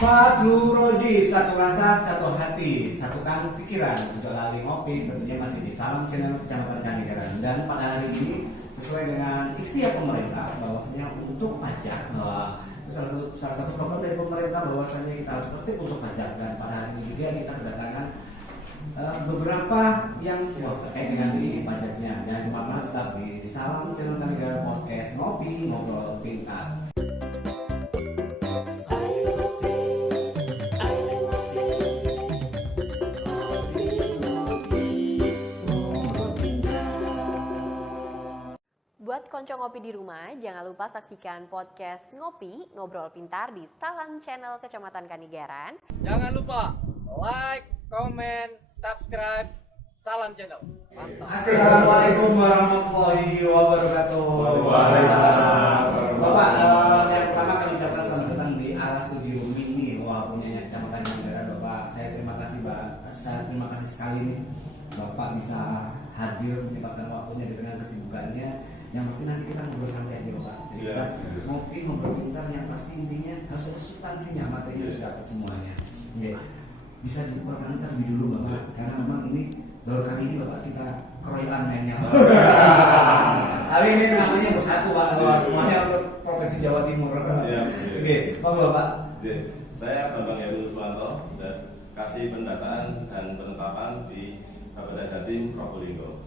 Fadlu Roji, satu rasa, satu hati, satukan pikiran. Untuk lali ngopi tentunya masih di Salam Channel Kecamatan Kanigaran. Dan pada hari ini sesuai dengan ikhtiar pemerintah bahwasanya untuk pajak, salah satu program dari pemerintah bahwasanya kita harus tertib untuk pajak. Dan pada hari ini juga kita kedatangan beberapa yang terkait dengan di pajaknya. Dan kemana tetap di Salam Channel Kanigaran Podcast Ngopi Ngobrol Pintar. Buat konco ngopi di rumah, jangan lupa saksikan podcast Ngopi Ngobrol Pintar di Salam Channel Kecamatan Kanigaran. Jangan lupa like, comment, subscribe Salam Channel. Mantap. Assalamualaikum warahmatullahi wabarakatuh. Waalaikumsalam. Bapak, yang pertama kami ucapkan selamat datang di Alas Studio Mini. Wah, punyanya Kecamatan Kanigaran, Bapak. Saya terima kasih, Pak. Saya terima kasih sekali nih, Bapak bisa hadir menyempatkan waktunya di tengah kesibukannya. Yang pasti nanti kita ngobrol santai aja, Pak. Jadi kita ngopi ngobrol pintar, yang pasti intinya harus ada substansinya, materinya harus dapat semuanya. Ya. Bisa diperkenalkan terlebih dulu, Bapak, karena memang ini baru kali ini Bapak kita keroyokan mainnya. Kali ini namanya bersatu, Pak. Semuanya untuk Provinsi Jawa Timur. Oke, Bapak. Saya Bambang Heru Suwanto dan kasih pendataan dan penetapan di Bapeda Jatim Probolinggo.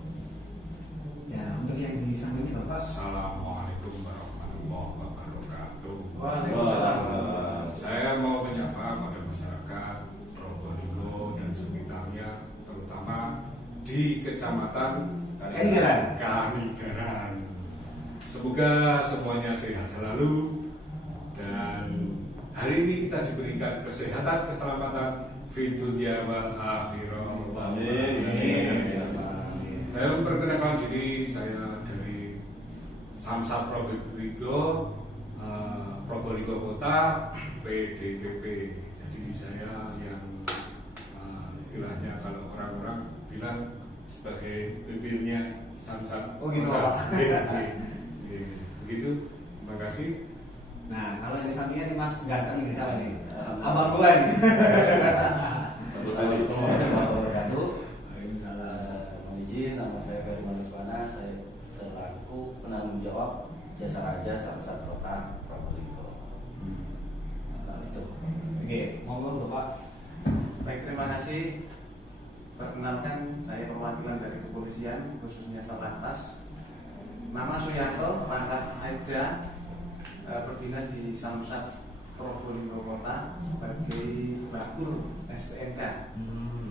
Ya, untuk yang di sampingnya Bapak. Assalamualaikum warahmatullahi wabarakatuh. Waalaikumsalam. Saya mau menyapa pada masyarakat Probolinggo dan sekitarnya, terutama di Kecamatan Kanigaran. Semoga semuanya sehat selalu dan hari ini kita diberikan kesehatan, keselamatan fid dunya wal akhirah. Amin. Saya memperkenalkan diri, saya dari Samsat Probolinggo, Probolinggo Kota, PDPP. Jadi saya yang istilahnya kalau orang-orang bilang sebagai bibirnya Samsat. Oh gitu, Pak. Begitu, terima kasih. Nah, kalau yang di sampingnya nih Mas ganteng ini siapa nih? Abang gue nih. Assalamualaikum warahmatullahi wabarakatuh. Mohon izin, nama saya Ferry Manuswana, saya selaku penanggung jawab Jasa Raja Samsat Kota Probolinggo. Itu. Oke, monggo Bapak. Baik, terima kasih. Perkenalkan, saya perwakilan dari kepolisian, khususnya Satlantas. Nama Suyanto, pangkat Aibda, berdinas di Samsat Probolinggo Kota sebagai Bakur STNK,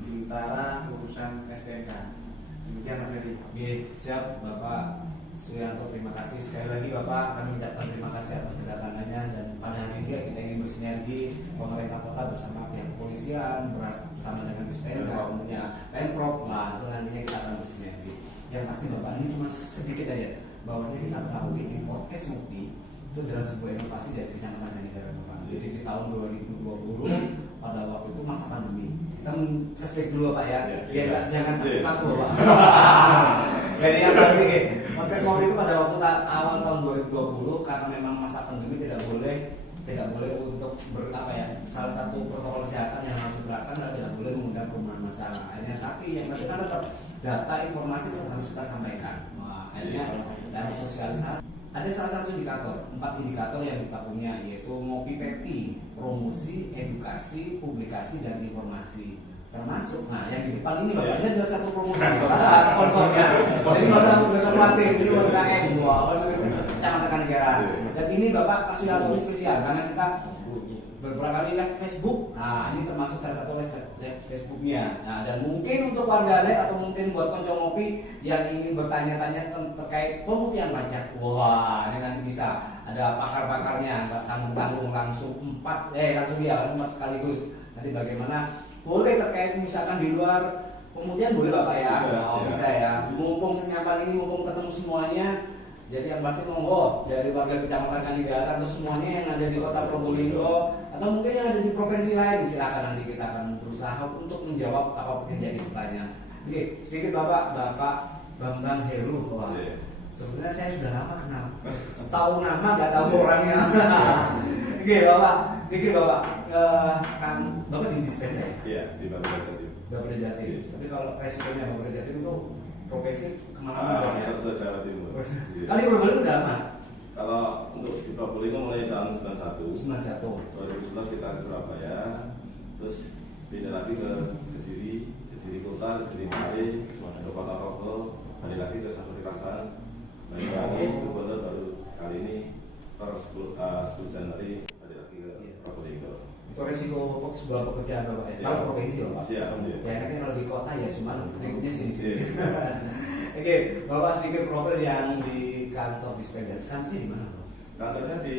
bintara urusan STNK. Demikian Mas Ferry. Oke, siap Bapak Suyanto, terima kasih sekali lagi Bapak. Kami ucapkan terima kasih atas kedatangannya dan pada hari ini kita ingin bersinergi pemerintah kota bersama pihak kepolisian bersama dengan STNK, tentunya Pemprov. Nah, itu nantinya kita akan bersinergi. Yang pasti Bapak, ini cuma sedikit aja bahwa kita ketahui di podcast Ngopi itu adalah sebuah inovasi dari Kecamatan Kanigaran, Bapak. Jadi di tahun 2020 pada waktu itu masa pandemi. Kita flashback dulu Pak ya. Jangan takut Pak. Jadi yang pasti podcast Ngopi itu pada waktu awal tahun 2020 karena memang masa pandemi tidak boleh untuk salah satu protokol kesehatan yang harus diterapkan adalah tidak boleh mengundang kerumunan massa. Akhirnya tapi yang penting kan tetap data informasi itu harus kita sampaikan. Akhirnya dalam sosialisasi ada salah satu indikator, 4 indikator yang kita punya, yaitu Ngopi Pepi, promosi, edukasi, publikasi, dan informasi. Termasuk, nah yang di depan ini Bapak, ini adalah satu promosi sponsornya. Jadi masa khawatir, ini UMKM, Kecamatan Kanigaran. Dan ini Bapak kasih Suyanto spesial, karena kita beberapa kali live Facebook. Nah ini termasuk salah satu live Facebooknya. Nah dan mungkin untuk warganet atau mungkin buat konco ngopi yang ingin bertanya-tanya terkait pemutihan pajak, wah ini nanti bisa ada pakar-pakarnya, nggak tanggung-tanggung langsung 4 sekaligus. Nanti bagaimana boleh terkait misalkan di luar pemutihan boleh Bapak ya? Bisa ya. Mumpung senyaman ini, mumpung ketemu semuanya. Jadi yang pasti monggo dari warga Kecamatan Kanigaran atau semuanya yang ada di Kota Probolinggo atau mungkin yang ada di provinsi lain, silakan nanti kita akan berusaha untuk menjawab apapun yang jadi pertanyaan. Oke, sedikit Bapak Bambang Heru. Wah, sebenarnya saya sudah lama kenal, tahu nama nggak tahu orangnya. Oke Bapak, sedikit Bapak, kan Bapak di Dispenda ya? Iya, di Bapeda Jatim. Bapeda Jatim. Tapi kalau resikonya Bapeda Jatim itu provinsi kemana-mana ya? Se Jawa Timur. Iya. Kali Probolinggo udah apa? Kalau untuk di Probolinggo mulai tahun 91, 91. 2011 kita ke Surabaya, terus pindah lagi ke Kediri Kota, Kediri Mare, ke Kota Rogo, balik lagi ke Sabtu Kerasan, balik lagi ke Bogor, baru kali ini per 10 Januari balik lagi ke Probolinggo. Itu resiko sebuah pekerjaan Bapak ya? Siap. Kalau provinsi Bapak? Siap, iya. Ya enaknya kalau di kota ya cuma berikutnya sini. Iya. Oke, Bapak sedikit profil yang di kantor Dispenda. Kantornya di mana Bapak? Kantornya di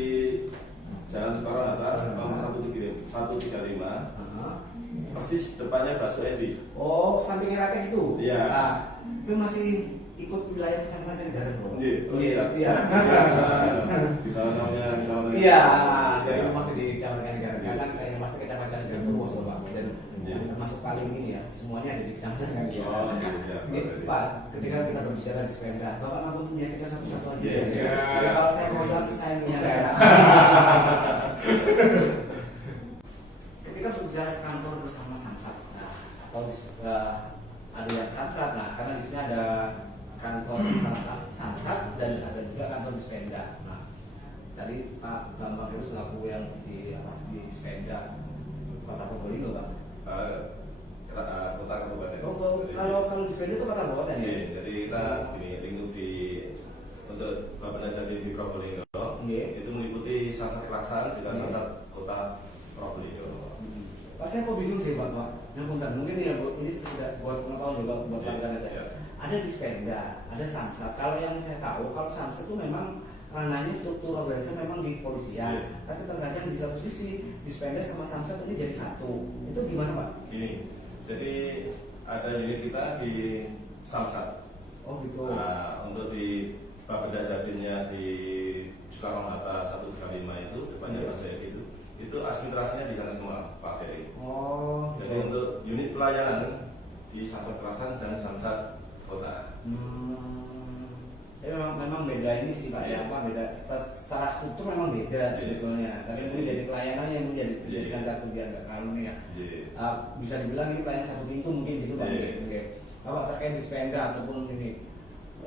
Jalan Soekarno-Hatta, nomor 135, persis depannya Bakso Edi. Oh, sampingnya rakyat itu? Iya. Nah, itu masih ikut wilayah kecamatan negara bro? Iya. Oh, iya. Iya. Di namanya kecamatan. Iya, jadi itu masih di kecamatan negara. Karena kayak masih kecamatan negara itu bos Bapak. Dan Iya. termasuk paling ini ya, semuanya ada di kecamatan negara. Oh, iya. Oke, Pak, ketika kita berbicara di Dispenda, Bapak mampu punya kita satu-satu aja. Iya. Jadi kalau saya mau jawab, saya punya daerah. Ketika berbicara kantor bersama Samsat, nah, atau ada yang Samsat, nah karena di sini ada kantor bersama Samsat dan ada juga kantor Dispenda. Nah, tadi Pak Bambang itu selaku yang di Dispenda Kota Probolinggo, Bang. Kota Kabupaten. Oh, kalau Dispenda itu Kota Kabupaten ya? Iya, jadi kita ini lingkup untuk Bapeda Jatim di Probolinggo. Iya. Itu meliputi Sangat Kerasan juga Sangat Kota Probolinggo. Pak, saya kok bingung sih Pak, yang mungkin ya Bu, ini sudah buat pengetahuan juga buat Iya, kalian aja. iya. Ada Dispenda, ada Samsat. Kalau yang saya tahu, kalau Samsat itu memang ranahnya struktur organisasi memang di kepolisian. Iya. Tapi terkadang di satu sisi Dispenda sama Samsat ini jadi satu. Itu gimana Pak? Gini, jadi ada unit kita di Samsat. Oh gitu. Nah, untuk di Bapeda Jatimnya di Soekarno-Hatta 135 itu depannya Iya. Bakso Edi itu administrasinya di sana semua Pak Ferry. Oh. Jadi untuk unit pelayanan di Samsat Kerasan dan Samsat Kota. Ya memang beda ini sih Pak ya, apa beda secara struktur memang beda sebetulnya. Tapi mungkin jadi pelayanan yang menjadi dijadikan satu biar nggak kalah nih ya. Jadi, Bisa dibilang ini pelayanan satu pintu mungkin gitu Pak. Iya. Oke. Bapak terkait Dispenda ataupun ini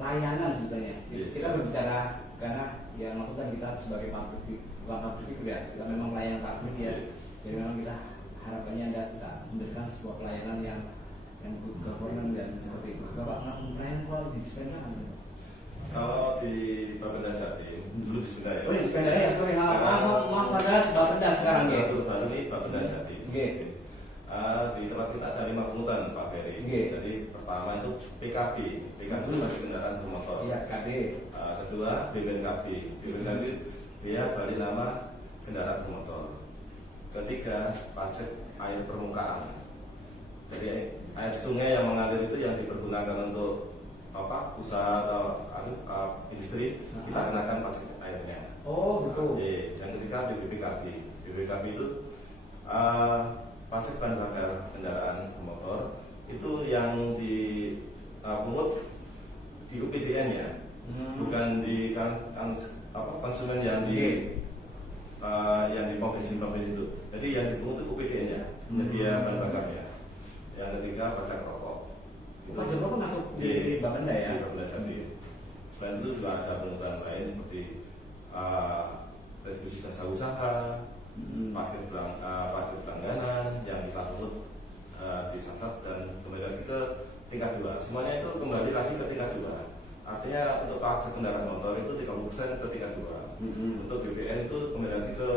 layanan sebetulnya. Iya. Kita berbicara karena ya maksudnya kita sebagai publik ya, kita memang layanan publik ya. Iya. Jadi memang kita harapannya kita memberikan sebuah pelayanan yang good governance dan seperti itu. Bapak pelayanan kalau di Dispenda kan? kalau di Bapeda Jatim dulu di Sunda ya. Oh di Dispenda ya, sorry maaf pada Bapeda sekarang ya. Itu baru ini Bapeda Jatim. Oke. Di tempat kita ada 5 pungutan Pak Ferry. Oke. Jadi pertama itu PKB itu bagi kendaraan bermotor. Iya KD. Kedua BPNKB dia balik nama kendaraan bermotor. Ketiga pajak air permukaan. Jadi air sungai yang mengalir itu yang dipergunakan untuk usaha atau industri kita kenakan pajak airnya. Oh betul. Yang ketiga BPKB. BPKB itu pajak bahan bakar kendaraan bermotor itu yang dipungut di UPDN-nya, bukan di konsumen yang di pom bensin itu. Jadi yang dipungut itu UPDN-nya, penyedia bahan bakarnya. Yang ketiga pajak rokok. Pajak rokok masuk di Bapeda ya? Di Bapeda Jatim. Selain itu juga ada pungutan lain seperti retribusi jasa usaha, parkir pelangganan yang kita pungut di Samsat dan kembali lagi ke tingkat 2. Semuanya itu kembali lagi ke tingkat 2. Artinya untuk pajak kendaraan motor itu 30% ke tingkat 2. Untuk BPN itu kembali lagi ke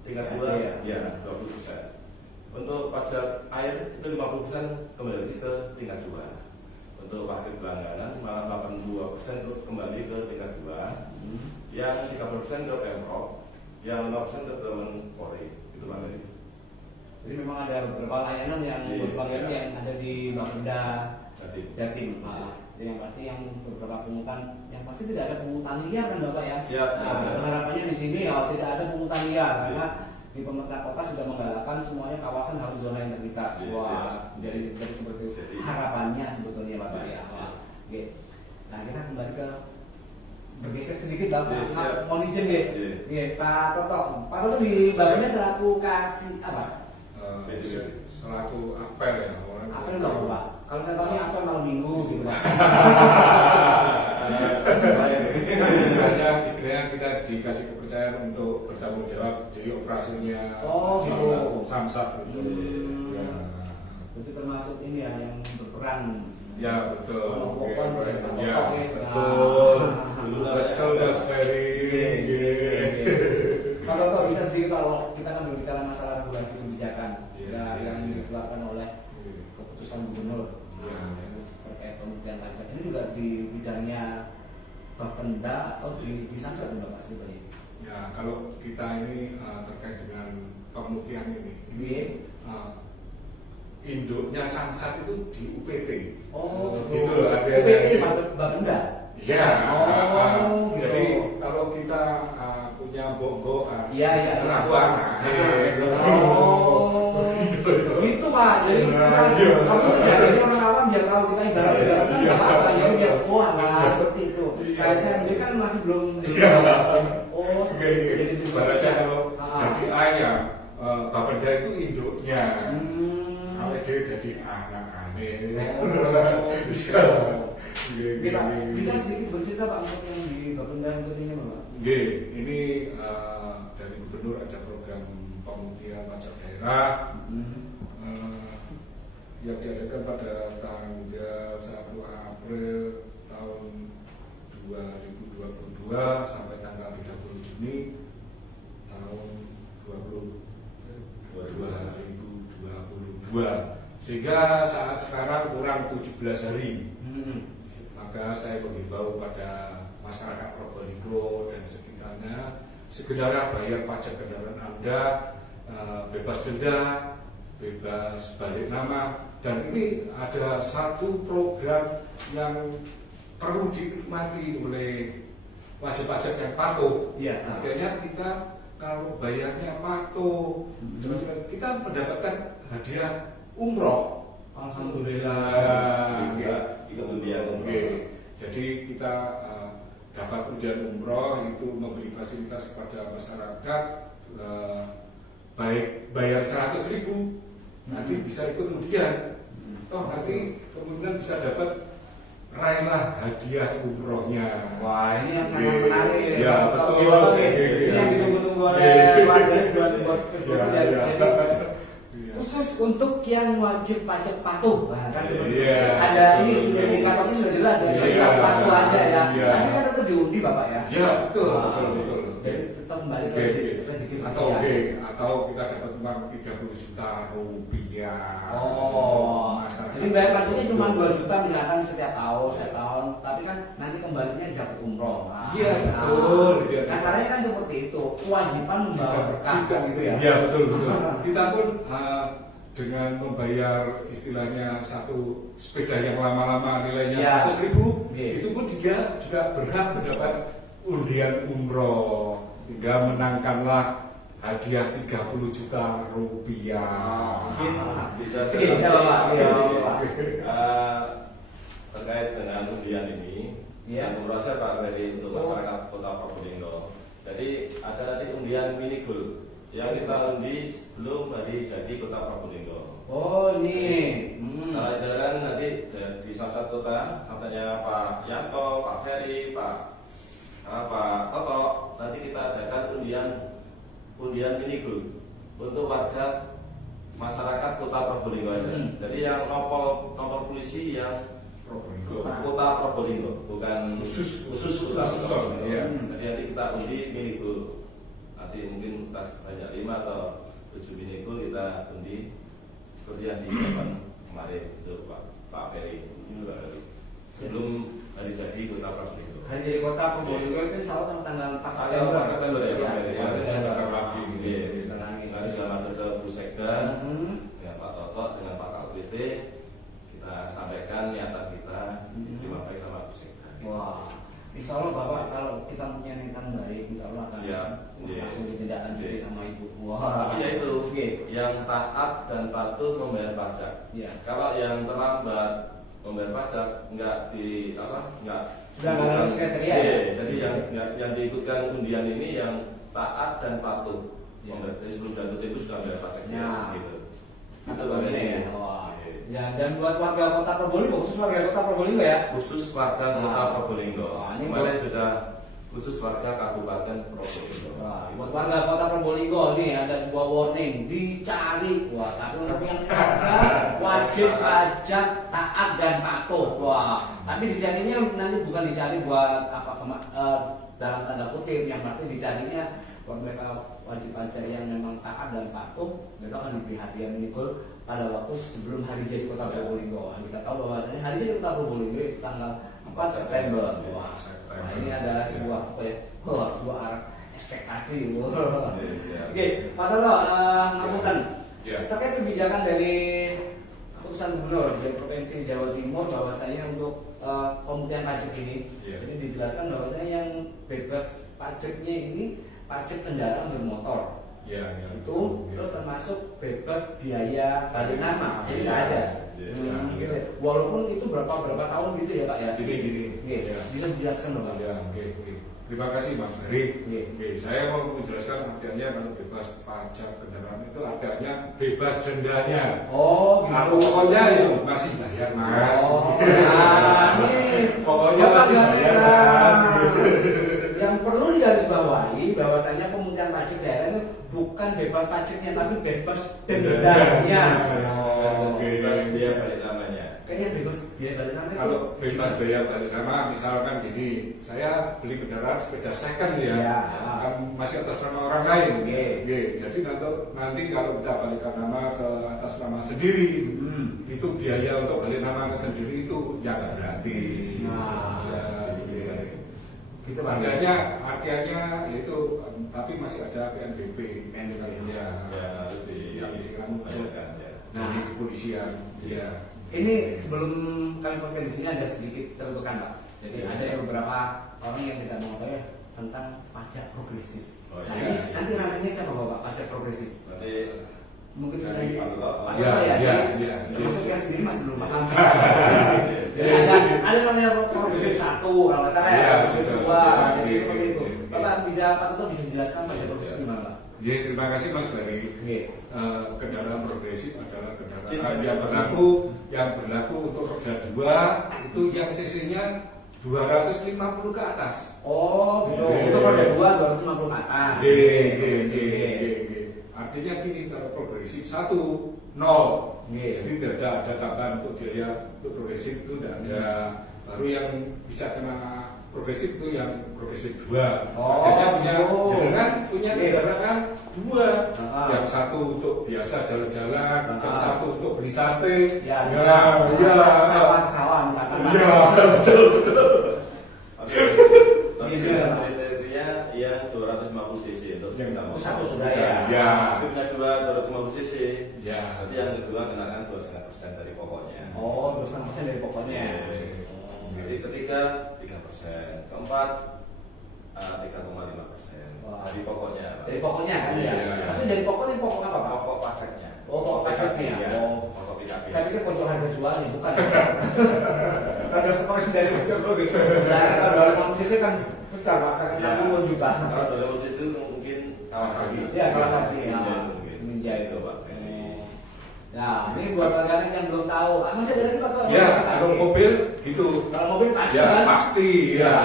tingkat 2, ya 20%. Untuk pajak air itu 50% kembali lagi ke tingkat 2. Untuk parkir pelangganan malah 82% itu kembali ke tingkat 2. Yang 30% ke Pemprov, yang 5% ke teman Polri. Itu Pak Ferry. Jadi memang ada beberapa layanan yang berbagai yang ada di Bapeda Jatim. Jadi yang pasti yang beberapa pungutan, yang pasti tidak ada pungutan liar kan Bapak ya. Siap. Harapannya di sini ya tidak ada pungutan liar karena di pemerintah kota sudah menggalakkan semuanya kawasan harus zona integritas. Wah, jadi seperti harapannya sebetulnya Bapak ya. Oke. Nah kita kembali ke Bergeser sedikit Pak, Iya, siap. mohon izin ya. Iya. Iya, Pak Toto. Pak Toto di barunya selaku kasih apa? Selaku apel ya orang. Apa itu Pak? Kalau saya tahu ini apa malam minggu gitu Pak. Istilahnya kita dikasih kepercayaan untuk bertanggung jawab di operasinya Oh, gitu. Samsat itu. Ya. Itu termasuk ini ya yang berperan. Ya betul. Pokok-pokok Oke. Pak Ya Toto, ya. betul. Dulu Betul Mas Ferry. Pak Toto bisa sedikit kalau kita kan berbicara masalah regulasi kebijakan Iya, yang iya. dikeluarkan oleh keputusan gubernur Iya. terkait pembuktian pajak ini juga di bidangnya Bapenda atau di Samsat Pak sebetulnya. Ya kalau kita ini terkait dengan pemutihan ini Iya. induknya Samsat itu di UPT. Oh, gitu loh. UPT Bapenda. Ya. Oh, gitu. Jadi kalau kita punya bonggo Iya. pengakuan. Oh, gitu Pak. Jadi kita kamu tidak jadi orang awam biar tahu kita ibarat-ibarat kan nggak apa-apa ya biar wah lah seperti itu. Saya sendiri kan masih belum. Oh, jadi itu Ibaratnya kalau Ah. jadi ayam, Bapenda itu induknya. Kalau Hmm. dia jadi anak aneh. Oh. Bisa. Bisa sedikit bercerita Pak untuk yang di Bapenda ini Pak? Oke, ini dari gubernur ada program pemutihan pajak daerah yang diadakan pada tanggal 1 April tahun 2022 sampai tanggal 30 Juni tahun 2022. Sehingga saat sekarang kurang 17 hari. Maka saya menghimbau pada masyarakat Probolinggo dan sekitarnya segera bayar pajak kendaraan Anda, bebas denda, bebas balik nama, dan ini ada satu program yang perlu dinikmati oleh wajib pajak yang patuh. Iya. Artinya kita kalau bayarnya patuh, terus kita mendapatkan hadiah umroh. Alhamdulillah. Di kemudian Oke. Jadi kita dapat undian umroh itu memberi fasilitas kepada masyarakat, baik bayar 100.000 nanti bisa ikut undian, toh nanti kemungkinan bisa dapat raihlah hadiah umrohnya. Wah, ini yang sangat menarik ya. Ya, Pak Toto. betul. Gimana, Oke, ini oke. yang ditunggu-tunggu oleh Oke. warga buat Ya, jadi ya. khusus untuk yang wajib pajak patuh. Nah, kan seperti Iya. ada ini sudah indikatornya sudah jelas ya. Iya. Yang patuh aja ya. Iya. Tapi kan tetap diundi Bapak ya. Ya, betul, Wah. betul. Jadi tetap kembali ke Oke. rezeki Atau ya. oke, atau kita dapat uang 30 juta rupiah. Oh, Masyarakat. jadi bayar pajaknya cuma 2 juta misalkan setiap tahun, tapi kan nanti kembalinya dapat umroh. Nah, Iya, betul. Iya. Kasarnya kan seperti itu, kewajiban membawa berkah kan gitu ya. Iya, betul. Kita pun dengan membayar istilahnya satu sepeda yang lama-lama nilainya Iya. 100.000, Iya. itu pun juga berhak mendapat undian umroh hingga menangkanlah hadiah 30 juta rupiah. mungkin bisa Iya, Bapak. Iya, Bapak. terkait dengan undian ini. Iya. Yang merasa Pak Ferry untuk masyarakat Kota Probolinggo. Jadi ada nanti undian mini goal yang kita undi sebelum hari jadi Kota Probolinggo. Oh, ini. Secara edaran nanti di Samsat Kota, samsatnya Pak Yanto, Pak Ferry, Pak Toto, nanti kita adakan undian mini goal untuk warga masyarakat Kota Probolinggo aja. Jadi yang nomor polisi yang Kota Probolinggo, bukan khusus Kota Probolinggo. Iya. Jadi nanti kita undi mini goal. Nanti mungkin tas banyak 5 atau 7 mini goal kita undi seperti yang dilakukan kemarin itu Pak Ferry. Sebelum hari jadi Kota Probolinggo. Hari jadi Kota Probolinggo itu insya Allah tanggal 4 Tanggal 4 September ya, Pak Ferry. Iya, sebentar lagi. sebentar lagi. Nanti sudah masuk ke Pusekda dengan Pak Toto, dengan Pak KUPT. Kita sampaikan niatan kita terima kasih sama Pusekda. Wah, insya Allah Bapak kalau kita punya niatan baik, insya Allah akan Siap. Iya. langsung ditindaklanjuti Iya. sama Ibu. Tapi ya itu Oke. yang taat dan patuh membayar pajak. Iya. Kalau yang terlambat membayar pajak nggak Sudah nggak lolos kriteria ya? Iya, jadi yang diikutkan undian ini yang taat dan patuh. Iya. Jadi sebelum jatuh tempo sudah bayar pajaknya, Ya. gitu. Itu Itu bagiannya ya. bagiannya. Wah. Iya. Ya, dan buat warga Kota Probolinggo, khusus warga Kota Probolinggo ya. Khusus warga Kota Nah. Probolinggo. Wah, ini Kemarin sudah khusus warga Kabupaten Probolinggo. Wah, buat warga Kota Probolinggo nih ada sebuah warning, dicari. Wah, tapi untuk yang warga wajib pajak, taat dan patuh. Wah, tapi dicarinya nanti bukan dicari buat dalam tanda kutip, yang pasti dicarinya buat mereka wajib pajak yang memang taat dan patuh. Mereka akan diberi hadiah minimal pada waktu sebelum hari jadi Kota Probolinggo. Kita tahu bahwasanya hari jadi Kota Probolinggo itu tanggal 4 September. Wah, nah, ini adalah sebuah apa ya? Oh, sebuah arah ekspektasi. Wah. Oke, Pak Tolo, ngapunten. Ya. Terkait kebijakan dari keputusan gubernur dari Provinsi Jawa Timur bahwasanya untuk pemutihan pajak ini, Ya. jadi dijelaskan bahwasanya yang bebas pajaknya ini pajak kendaraan bermotor. Ya, ya. Itu Ya. terus termasuk bebas biaya balik nama, jadi nggak ada. Ya. Gitu. Walaupun itu berapa tahun gitu ya Pak ya. Gini. Oke, Ya. bisa dijelaskan dong Pak. Ya, oke. Terima kasih Mas Ferry. Oke. Oke, saya mau menjelaskan artinya kalau bebas pajak kendaraan itu artinya bebas dendanya. Oh, gitu. Pokoknya itu masih bayar Mas. Oh, nah, ini Pokoknya Bapak masih bayar Daerah. Mas. Yang perlu digarisbawahi bahwasanya pemutihan pajak daerah itu bukan bebas pajaknya tapi bebas dendanya. Oh, Bebas biaya balik namanya. kayaknya bebas biaya balik nama itu. Kalau bebas biaya balik nama, misalkan gini, saya beli kendaraan sepeda second ya, Ya. kan masih atas nama orang lain. Oke. Oke, jadi nanti kalau kita balikkan nama ke atas nama sendiri, itu biaya untuk balik nama ke sendiri itu yang gratis. Nah. Ya, oke. Gitu Pak. Artinya itu tapi masih ada PNBP. PNBP. Ya, Ya, harus yang dibayarkan, ya. dari kepolisian. Ya. Ini sebelum kami podcast di sini ada sedikit cerutukan Pak. Jadi Ya. ada beberapa orang yang tidak mengetahui tentang pajak progresif. Oh, Nah, iya. ini nanti namanya siapa Bapak pajak progresif? Nanti Mungkin Dari dari Pak Tolo. Pak Ya, Tolo ya. Termasuk ya sendiri Mas belum paham. Ya, ada namanya progresif 1 kalau nggak salah ya, Ya, progresif betul. 2, Ya, jadi ya, seperti ya, itu. ya. Bapak Pak Tolo bisa jelaskan pajak progresif gimana Pak? Ya, terima kasih Mas Ferry. Oke. Kendaraan progresif adalah kendaraan Cinta. yang berlaku untuk roda 2 itu yang cc-nya 250 ke atas. Oh, gitu. Oke. Itu roda 2 250 ke atas. Oke. Oke. Artinya gini, kalau progresif 1 0. Oke. Jadi tidak ada tambahan untuk biaya untuk progresif itu tidak ada. Lalu yang bisa kena progresif itu yang progresif 2. Oh, Akhirnya oh. punya Oke. kendaraan 2. Ah. Yang satu untuk biasa jalan-jalan, yang Ah. satu untuk beli sate. Ya, bisa. Sawah misalkan. Pak. Iya, betul. Oke. Tapi Iya. kriteria yang 250 cc untuk Yang kita mau. satu sudah ya. Ya. Tapi punya 250 cc. Ya. Nanti yang kedua kenakan 2,5% dari pokoknya. Oh, 2,5% dari pokoknya. Jadi ketiga 3%, keempat 3,5% Wah. dari pokoknya. Dari pokoknya kan ya. Iya. Maksudnya dari pokok ini pokok apa Pak? Pokok pajaknya. Oh, pokok pajaknya. Ya. Oh. Pokok PKP. Saya pikir pokok harga jualnya bukan. Ada seperti dari pokok gitu. Saya kalau dalam posisi kan besar Pak, saya Ya. kan 60 juta. Kalau dalam posisi itu mungkin Kawasaki. Ya, Kawasaki. Ya. Ninja itu mungkin. Ninja itu. Pak. Nah, ini buat kalian yang belum tahu. Masih ada lagi Pak? Ya, kalau mobil gitu. Kalau mobil pasti Ya, kan? pasti ya. Ya.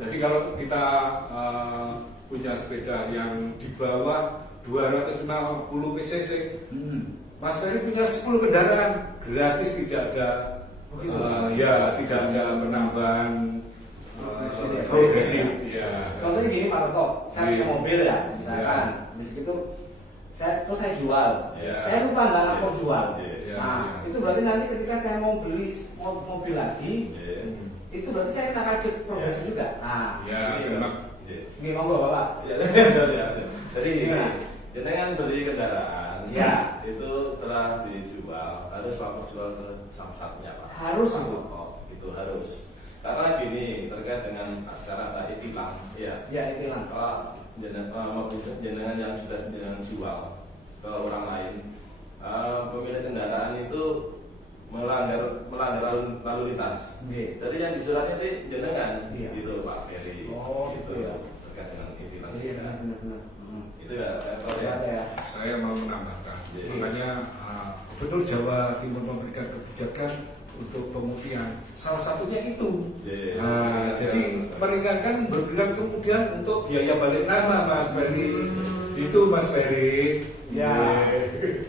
Jadi kalau kita punya sepeda yang di bawah 250 cc, Mas Ferry punya 10 kendaraan gratis, tidak ada Begitu. ya tidak ada penambahan Progresif. progresif ya. Contohnya gini Pak Toto, saya punya Iya. mobil ya, misalkan, di situ saya jual, Iya. saya lupa nggak lapor jual. Iya. Nah, itu berarti nanti ketika saya mau beli mobil lagi, Iya. itu berarti saya kena pajak progresif juga. Nah, Ya, Iya. memang Iya. ini monggo Bapak. Ya, betul ya. Jadi gini, Gimana? kita kan beli kendaraan, Ya. itu setelah dijual harus lapor jual ke samsatnya Pak. Harus itu. Oh, itu harus. Karena gini terkait dengan sekarang tadi tilang, ya. Ya itu lah. Kalau jenengan yang sudah jenengan jual ke orang lain, pemilik kendaraan itu melanggar lalu lalu lintas. Iya. Jadi yang disurat itu jenengan, Iya. gitu Pak Ferry. Oh, gitu ya. Terkait dengan intilan. Iya, benar. Itu ya, Pak ya. Ada ya. Saya mau menambahkan, Iya. makanya Gubernur Jawa Timur memberikan kebijakan untuk pemutihan. Salah satunya itu. Iya. Jadi meringankan bergerak kemudian untuk biaya balik nama Mas Ferry. Itu Mas Ferry. Ya. Iya.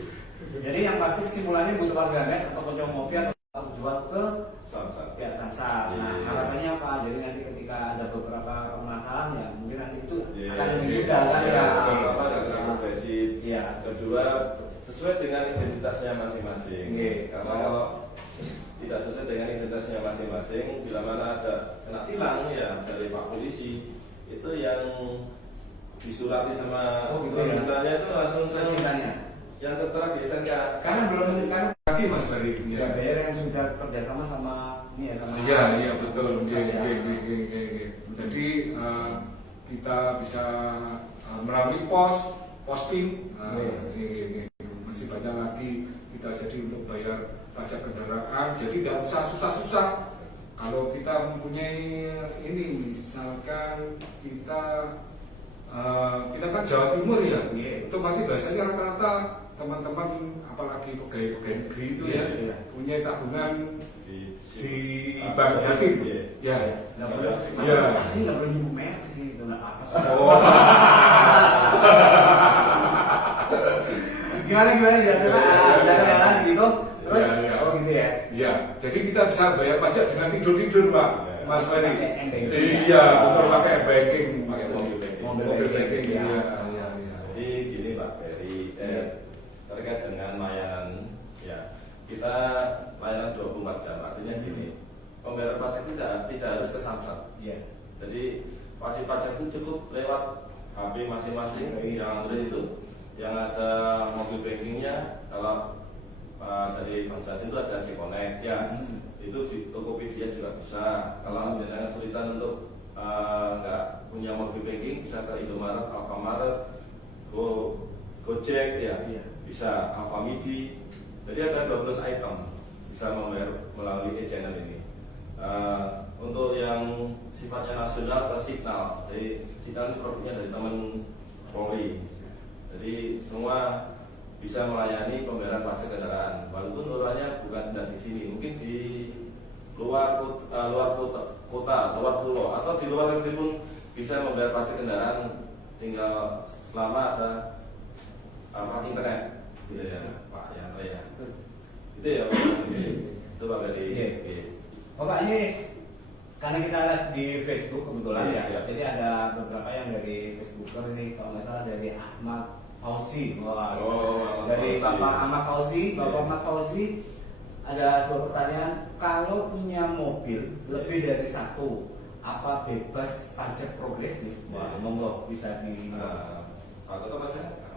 Jadi yang pasti kesimpulannya butuh warganet atau penyok mobil atau jual ke Sama-sama. pihak Samsat. Nah, Iya. harapannya apa? Jadi nanti ketika ada beberapa permasalahan ya mungkin nanti itu Iya. akan lebih mudah kan Iya, ya. Pertama secara progresif. Iya. Kedua sesuai dengan identitasnya masing-masing. Iya. Karena kalau tidak sesuai dengan identitasnya masing-masing, bila mana ada kena tilang ya dari Pak Polisi itu yang disurati sama Oh, gitu surat ya. cintanya itu langsung Surat saya cintanya. yang tertera di STNK. Karena belum kan Lagi Mas Ferry. ya bayar yang sudah kerjasama sama ini ya sama. Iya betul. Iya. Jadi kita bisa melalui posting. Ini masih banyak lagi kita jadi untuk bayar pajak kendaraan. Jadi tidak usah susah-susah. Kalau kita mempunyai ini, misalkan kita kan Jawa Timur ya, otomatis biasanya rata-rata teman-teman apalagi pegawai negeri itu ya Iya. punya tabungan di di Bank Jatim. Iya. Ya. Nggak boleh. Iya. Pasti nggak boleh nyebut merek sih itu nggak apa. Oh. Gimana jangan gitu. Terus Iya. oh gitu ya. Iya, jadi kita bisa bayar pajak dengan tidur-tidur, Pak. Iya. Mas Ferry. Pakai m-banking. Iya, betul pakai banking. Pakai mobil banking. Mobil banking. Iya. Iya. Jadi gini Pak Ferry, terkait dengan layanan ya kita layanan 24 jam artinya gini, pembayaran pajak tidak harus ke Samsat. Iya. Jadi wajib pajak itu cukup lewat HP masing-masing yang Android itu, yang ada mobil bankingnya. Kalau dari Bank Jatim itu ada Connect ya, itu di Tokopedia juga bisa. Kalau misalnya kesulitan untuk nggak punya mobil banking, bisa ke Indomaret, Alfamaret, Gojek ya, bisa Alfamidi. Jadi ada 12 item bisa membayar melalui e-channel ini. Untuk yang sifatnya nasional ke Signal, jadi Signal ini produknya dari teman Polri. Jadi semua bisa melayani pembayaran pajak kendaraan, walaupun uralnya bukan di sini, mungkin di luar kota, luar pulau, atau di luar negeri pun bisa membayar pajak kendaraan, tinggal selama ada internet, gitu ya Pak ya. Itu ya Pak. Itu Pak dari. Bapak ini karena kita lihat di Facebook kebetulan Iya, ya, iya. jadi ada beberapa yang dari Facebooker ini kalau nggak salah dari Ahmad Fauzi, wah, Oh, dari Fauzi. Bapak Ahmad Fauzi, Bapak Iya. Ahmad Fauzi ada sebuah pertanyaan, kalau punya mobil lebih dari satu, apa bebas pajak progresif? Wah, monggo bisa di. Atau apa Mas?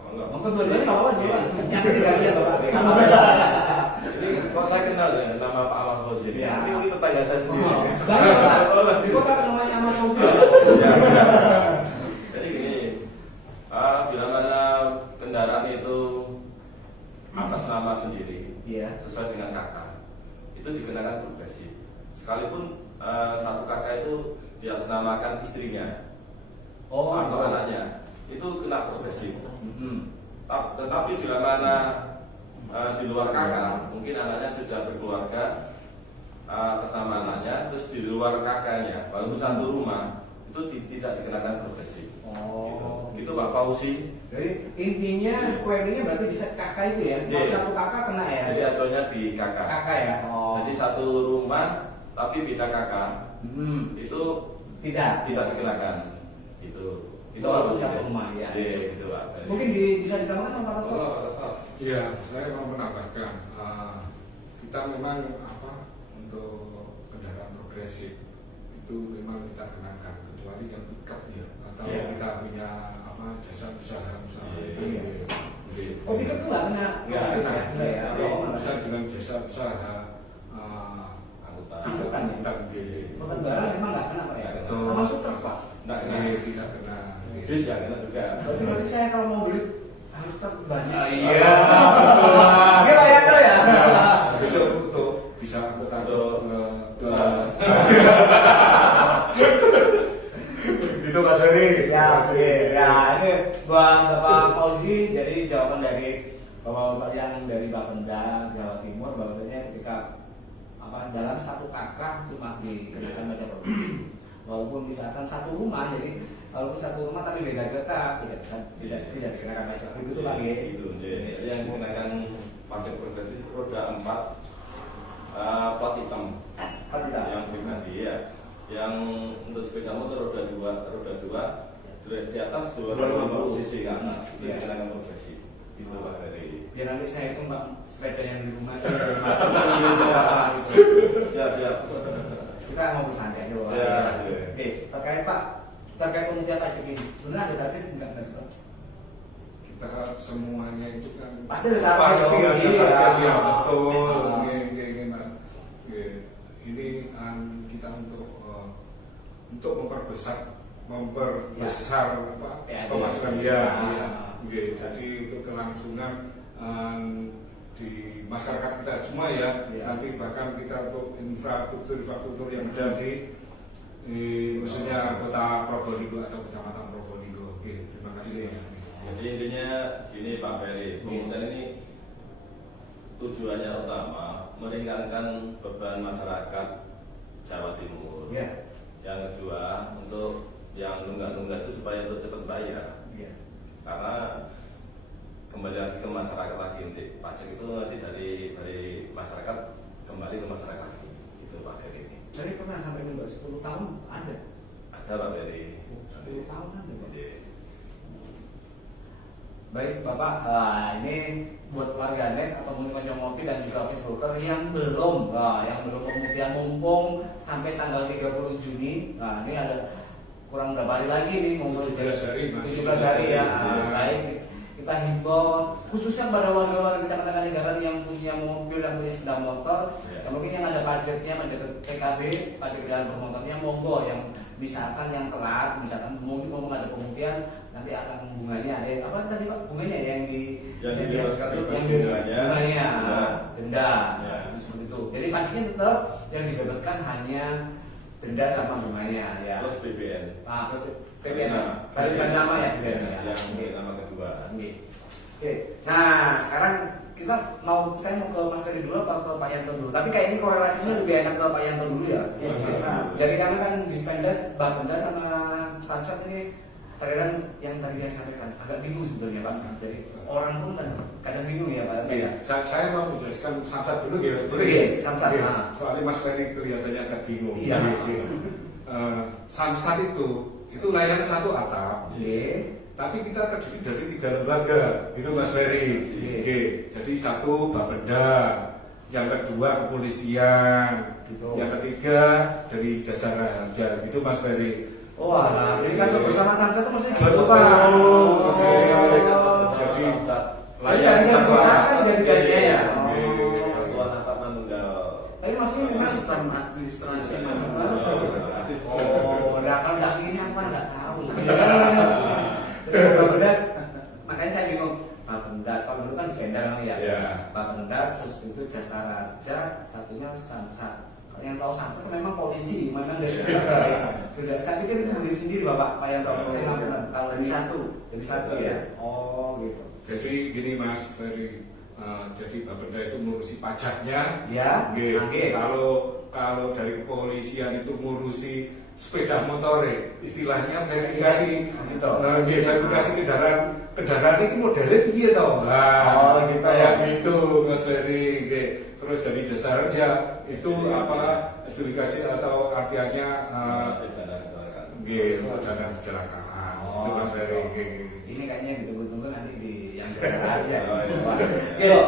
Enggak. Monggo dua-duanya nggak apa-apa, coba. Yang ketiga aja Bapak. Jadi kok saya kenal ya nama Pak Ahmad Fauzi. Iya. Nanti mungkin tetangga saya sendiri. Di kota namanya Ahmad Fauzi. Ya, bisa. Jadi gini, bila mana kendaraan itu atas nama sendiri, Iya. sesuai dengan kakak, itu dikenakan progresif. Sekalipun satu kakak itu diatasnamakan istrinya Oh, atau anaknya, itu kena progresif. Mhm. Tetapi bila mana di luar kakak, mungkin anaknya sudah berkeluarga atas nama anaknya, terus di luar kakaknya, walaupun satu rumah, itu tidak dikenakan progresif. Oh. Gitu Pak Fauzi. Jadi intinya query-nya berarti bisa kakak itu ya? Kalau Iya. satu kakak kena ya? Jadi acuannya di kakak. Kakak ya? Oh. Jadi satu rumah tapi beda kakak, itu Tidak. tidak dikenakan. Itu Walaupun harus satu rumah, ya. Iya, gitu Pak. Mungkin bisa ditambahkan sama Pak Toto? Iya, saya mau menambahkan. Kita memang untuk kendaraan progresif itu memang kita kenakan, kecuali yang pickup ya, atau Iya. kita punya jasa usaha Iya. itu. Oh, pickup itu nggak kena? Nggak Maksudnya? kena. Nggak ya? Kalau Oh, bisa dengan jasa usaha Angkutan ya? angkutan Angkutan barang memang nggak kena Pak ya? Betul. Termasuk truk Pak? Nggak kena. tidak kena. Bis ya kena juga. Berarti saya kalau mau beli harus truk banyak. Iya. Iya Pak ya tuh ya? Besok untuk bisa angkutan Untuk dari Bapenda Jawa Timur bahwasanya ketika dalam satu kakak cuma dikenakan pajak properti. Walaupun misalkan satu rumah, jadi walaupun satu rumah tapi beda kakak tidak dikenakan pajak itu tuh Pak. Itu yang dikenakan pajak progresif roda 4 plat hitam. Yang pribadi ya. Yang untuk sepeda motor roda 2 di atas 250 cc ke atas itu dikenakan progresif. Itu Pak dari. Biar nanti saya itu Mbak sepeda yang di rumah itu. Siap. Kita mau bersantai aja. Ya. Oke, terkait Pak, terkait pemutihan pajak ini, sebenarnya ada target enggak Pak? Kita semuanya itu kan Pasti ada target pasti dong, ada iya. target, ya betul. Ah. Mas. Ini kita untuk memperbesar pemasukan Ya. Jadi untuk kelangsungan di masyarakat kita semua ya. Nanti bahkan kita untuk infrastruktur yang ada di khususnya kota Probolinggo atau kecamatan Probolinggo. Oke, terima kasih. Jadi intinya gini Pak Ferry, pemutihan ini tujuannya utama meringankan beban masyarakat Jawa Timur. Ya. Yang kedua untuk yang nunggak-nunggak itu supaya untuk cepat bayar. Iya. Karena kembali lagi ke masyarakat lagi, pajak itu nanti dari masyarakat kembali ke masyarakat lagi. Itu Pak Ferry. Jadi pernah sampai nunggak 10 tahun ada? Ada Pak Ferry. 10 tahun ada Pak. Jadi, Baik Bapak, ini buat warganet atau mungkin ngopi dan juga Facebooker yang belum pemutihan mumpung sampai tanggal 30 Juni. Nah, ini ada kurang berapa hari lagi nih, 17 hari, Mas. 17 hari ya. Baik, kita himbau khususnya pada warga-warga Kecamatan Kanigaran yang punya mobil dan punya sepeda motor, yang mungkin yang ada pajaknya, pajak PKB, pajak kendaraan bermotornya, monggo yang misalkan yang telat, misalkan mungkin ada pemutihan nanti akan bunganya apa tadi Pak, bunganya yang dibebaskan bunganya denda Ya. seperti itu. Jadi pajaknya tetap yang dibebaskan hanya denda sama bunganya ya. plus BBN. Terus PPN balik nama ya PPN ya. Yang nama kedua. Oke. Nah, sekarang saya mau ke Mas Ferry dulu apa ke Pak Yanto dulu? Tapi kayak ini korelasinya lebih enak ke Pak Yanto dulu ya. Nah, jadi karena kan Dispenda, Bapenda sama Samsat ini terkadang yang tadi saya sampaikan agak bingung sebetulnya Pak. Jadi orang pun kan kadang bingung ya Pak. Iya, saya mau menjelaskan Samsat dulu ya. Iya, Samsat. Iya. Soalnya Mas Ferry kelihatannya agak bingung. Iya. Samsat itu layanan satu atap. Iya. Tapi kita terdiri dari 3 lembaga, gitu Mas Ferry. Oke. Jadi satu Bapenda, yang kedua kepolisian, Gitu. yang ketiga dari Jasa Raja, gitu Mas Ferry. Oh, nah, jadi kan bersama Samsat itu maksudnya Betul. gitu Pak. Oke. Jadi layanan satu atap jadi banyak ya. Satuan atap manunggal. Tapi maksudnya Sistem administrasi Oh, nah kalau nggak ini apa nggak tahu. Makanya saya bingung. Bapenda, kalau dulu kan Sepeda ya. Bapenda, terus itu Jasa Raja, satunya Samsat. Kalau yang tahu Samsat memang polisi, memang dari sudah. Saya pikir itu berdiri sendiri Bapak. Kayak tahu kalau dari satu ya. Oh gitu. Jadi gini Mas Ferry, jadi Bapenda itu ngurusi pajaknya. Ya. Oke. Kalau dari kepolisian itu ngurusi sepeda motor, istilahnya verifikasi, gitu. Verifikasi kendaraan itu modelnya piye toh? Oh, gitu. Kayak gitu Mas Ferry. Terus dari Jasa Raja itu apa? Verifikasi atau artiannya dana kecelakaan. Itu Mas Ferry. Ini kayaknya ditunggu-tunggu nanti di yang Jasa Raja. Iya.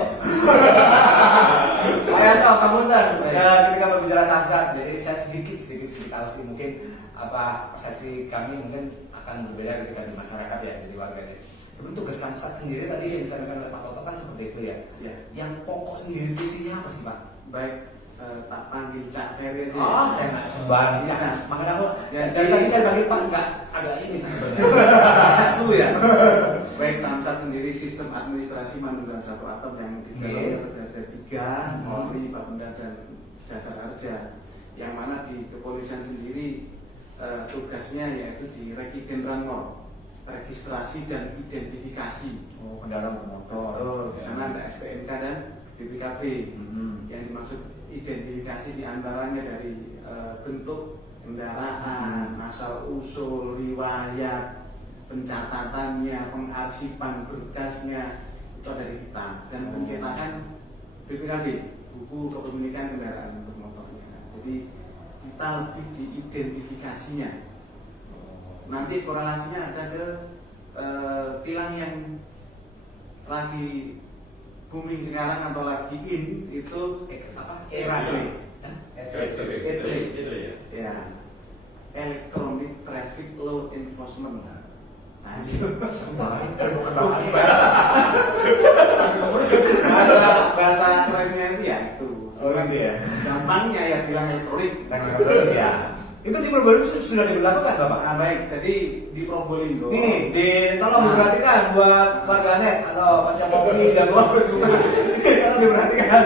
Pak Yanto, kamu ketika berbicara Samsat, jadi saya sedikit tahu sih mungkin apa persepsi kami mungkin akan berbeda ketika di masyarakat ya, jadi warga ini. Sebelum tugas Samsat sendiri tadi yang disampaikan oleh Pak Toto kan seperti itu ya. Yang pokok sendiri itu isinya apa sih Pak? baik tak panggil Cak Ferry aja. Oh, enak sembarang. Makanya aku dari tadi saya panggil Pak enggak agak ini sebenarnya. Dulu ya. Baik Samsat sendiri sistem administrasi manunggal satu atap yang di dalam ada 3, Polri, Bapenda dan Jasa Raja. Yang mana di kepolisian sendiri tugasnya yaitu di Regi General registrasi dan identifikasi. Oh, kendaraan bermotor. Oh, di sana ada STNK dan BPKB. Yang dimaksud identifikasi diantaranya dari bentuk kendaraan, asal usul, riwayat, pencatatannya, pengarsipan berkasnya itu ada di kita, dan pencetakan BPKB, buku kepemilikan kendaraan bermotornya. Jadi kita lebih di identifikasinya. Nanti korelasinya ada ke tilang yang lagi booming sekarang atau lagi in itu Itu ya. ya, Electronic Traffic Law Enforcement. Nah, itu bahasa kerennya itu ya itu. Oh iya. Gampangnya ya bilang elektronik. Ya. Itu di Probolinggo sudah diberlakukan Bapak? Nah, baik, jadi di Probolinggo. Nih, tolong diperhatikan buat warganet atau macam mobil dan luar tolong diperhatikan.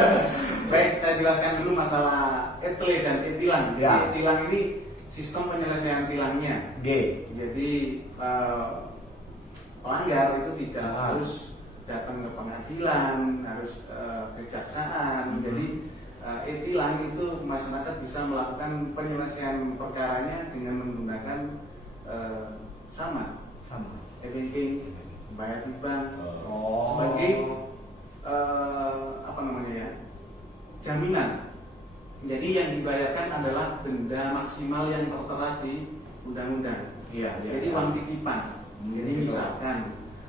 Baik, saya jelaskan dulu masalah etle dan e-tilang. Ya. E-tilang ini sistem penyelesaian tilangnya. G. Jadi pelanggar itu tidak Ah. harus datang ke pengadilan, harus kejaksaan. Jadi e-tilang itu masyarakat bisa melakukan penyelesaian perkaranya dengan menggunakan sama e-banking, bayar di bank sebagai apa namanya ya, jaminan. Jadi yang dibayarkan adalah benda maksimal yang tertera di undang-undang. Iya. Jadi uang titipan. Jadi misalkan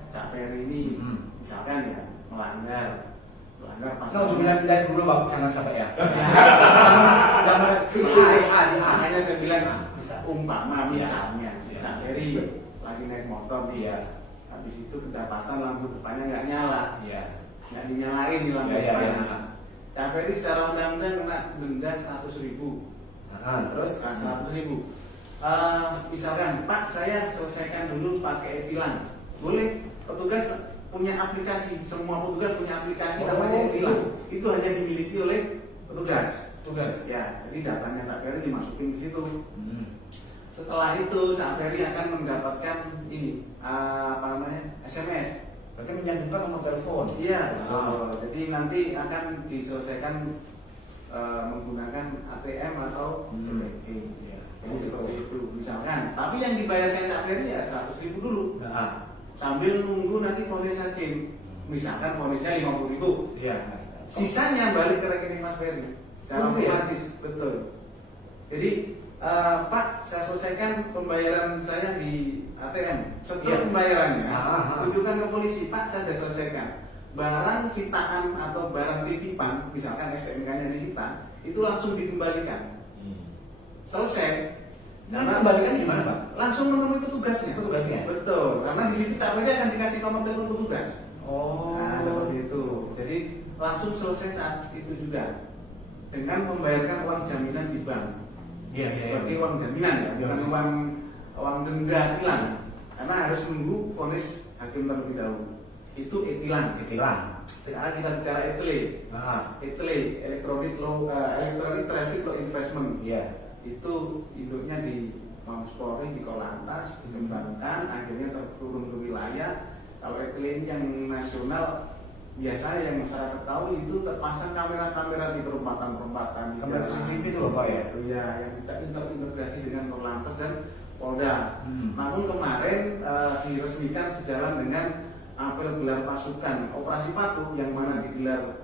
Cak Ferry ini misalkan ya melanggar pasal. Dari dulu Bang, jangan sampai ya. Jangan si A. Makanya saya bilang umpama misalnya Ya. Cak Ferry lagi naik motor nih. Iya. Habis itu kedapatan lampu depannya nggak nyala, Iya. nggak dinyalain di lampu Iya, iya, depannya. iya. Cak Ferry secara undang-undang kena denda 100.000. Terus 100.000. Misalkan Pak, saya selesaikan dulu pakai e-tilang. Boleh, petugas punya aplikasi, semua petugas punya aplikasi namanya e-tilang. Itu hanya dimiliki oleh petugas. Ya, jadi datanya Cak Ferry dimasukin ke situ. Setelah itu Cak Ferry akan mendapatkan ini SMS. berarti menyambungkan nomor telepon. Iya, jadi nanti akan diselesaikan menggunakan ATM atau banking. Iya. Jadi seperti itu misalkan. Tapi yang dibayarkan Cak Ferry ya 100.000 dulu. Nah, Sambil nunggu nanti vonis hakim. Misalkan vonisnya 50.000. iya. Sisanya balik ke rekening Mas Ferry secara otomatis, betul. Jadi Pak, saya selesaikan pembayaran saya di ATM. Setelah pembayarannya, tunjukkan ke polisi, Pak, saya sudah selesaikan. Barang sitaan atau barang titipan, misalkan STNK-nya disita, itu langsung dikembalikan. Selesai. Nah, kembalikan gimana Pak? Langsung menemui petugasnya. Betul, karena di situ Cak Ferry akan dikasih nomor telepon petugas. Nah, seperti itu. Jadi langsung selesai saat itu juga dengan membayarkan uang jaminan di bank. Iya. Seperti uang jaminan ya, bukan uang denda tilang. Karena harus nunggu vonis hakim terlebih dahulu. Itu e-tilang. Sekarang kita bicara etle. Etle, Electronic Traffic Law Enforcement. Iya. Itu induknya di Mabes Polri, di Korlantas, dikembangkan, akhirnya turun ke wilayah. Kalau etle ini yang nasional, biasanya yang masyarakat tahu itu terpasang kamera-kamera di perempatan-perempatan. Kamera CCTV itu Pak ya? Ya, yang kita terintegrasi dengan Korlantas dan Polda. Namun kemarin diresmikan sejalan dengan apel gelar pasukan Operasi Patuh yang mana digelar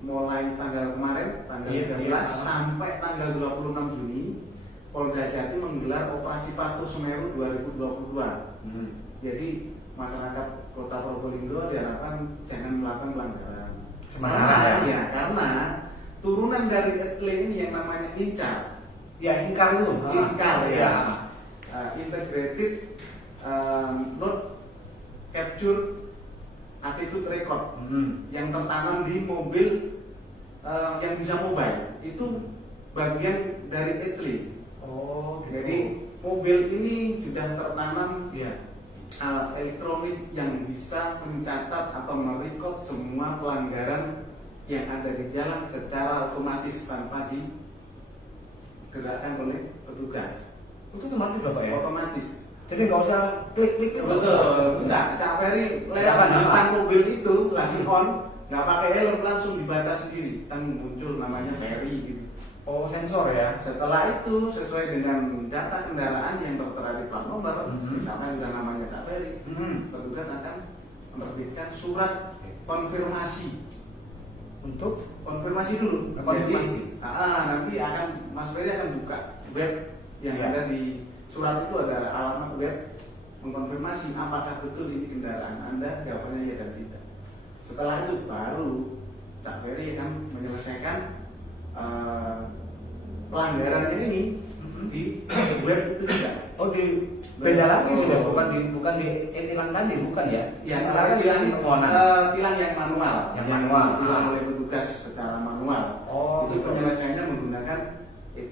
mulai tanggal kemarin, tanggal 13 sampai tanggal 26 Juni. Polda Jatim menggelar Operasi Patuh Semeru 2022. Jadi masyarakat Kota Probolinggo diharapkan jangan melakukan pelanggaran. Semangat ya, karena turunan dari etle ini yang namanya INCAR. Ya, INCAR itu. INCAR ya. Integrated Note Capture Attitude Record yang tertanam di mobil yang bisa mobile. Itu bagian dari etle. Jadi mobil ini sudah tertanam alat elektronik yang bisa mencatat atau merekod semua pelanggaran yang ada di jalan secara otomatis tanpa digerakkan oleh petugas. Itu otomatis Bapak ya? Otomatis. Jadi nggak usah klik-klik itu. Betul, enggak. Cak Ferry lewat Misalkan, depan mobil itu lagi on, nggak pakai helm, langsung dibaca sendiri, kan muncul namanya Ferry gitu. Oh, sensor ya. Setelah itu sesuai dengan data kendaraan yang tertera di plat nomor, misalkan juga namanya Cak Ferry, petugas akan menerbitkan surat konfirmasi. Untuk Konfirmasi dulu. Konfirmasi. Jadi, nanti akan Mas Ferry akan buka web yang Ya. ada di surat itu, ada alamat web mengkonfirmasi apakah betul ini kendaraan Anda, jawabannya ya dan tidak. Setelah itu baru Cak Ferry akan menyelesaikan pelanggarannya ini di web itu tidak. oh di beda lagi sudah, bukan di tilang tadi, bukan ya? Yang Sekarang tilang permohonan. tilang yang manual, Yang manual. tilang oleh petugas secara manual. Oh, itu gitu. penyelesaiannya menggunakan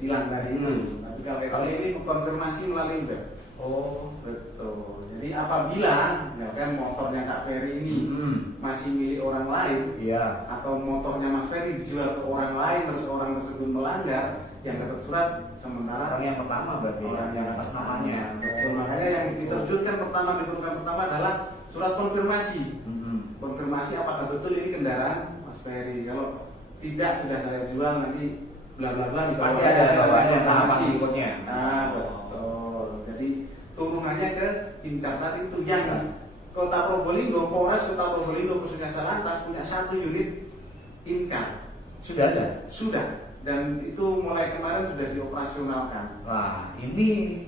tilang tadi itu. Tapi kalau ini konfirmasi melalui web. Oh, Betul. Jadi apabila ya kan motornya Kak Ferry ini masih milik orang lain, iya. atau motornya Mas Ferry dijual ke orang lain terus orang tersebut melanggar, yang dapat surat sementara Orang yang pertama berarti orang yang atas namanya. Betul. Makanya yang diterjunkan pertama adalah surat konfirmasi. Konfirmasi apakah betul ini kendaraan Mas Ferry. Kalau tidak, sudah saya jual, nanti bla bla bla. Pasti ada jawabannya, apa berikutnya. Nah, betul. Jadi turunannya ke Incatat itu yang Kota Probolinggo, Polres Kota Probolinggo khususnya Salantas punya 1 unit Inka. Sudah ada. Sudah. Dan itu mulai kemarin sudah dioperasionalkan. Wah, ini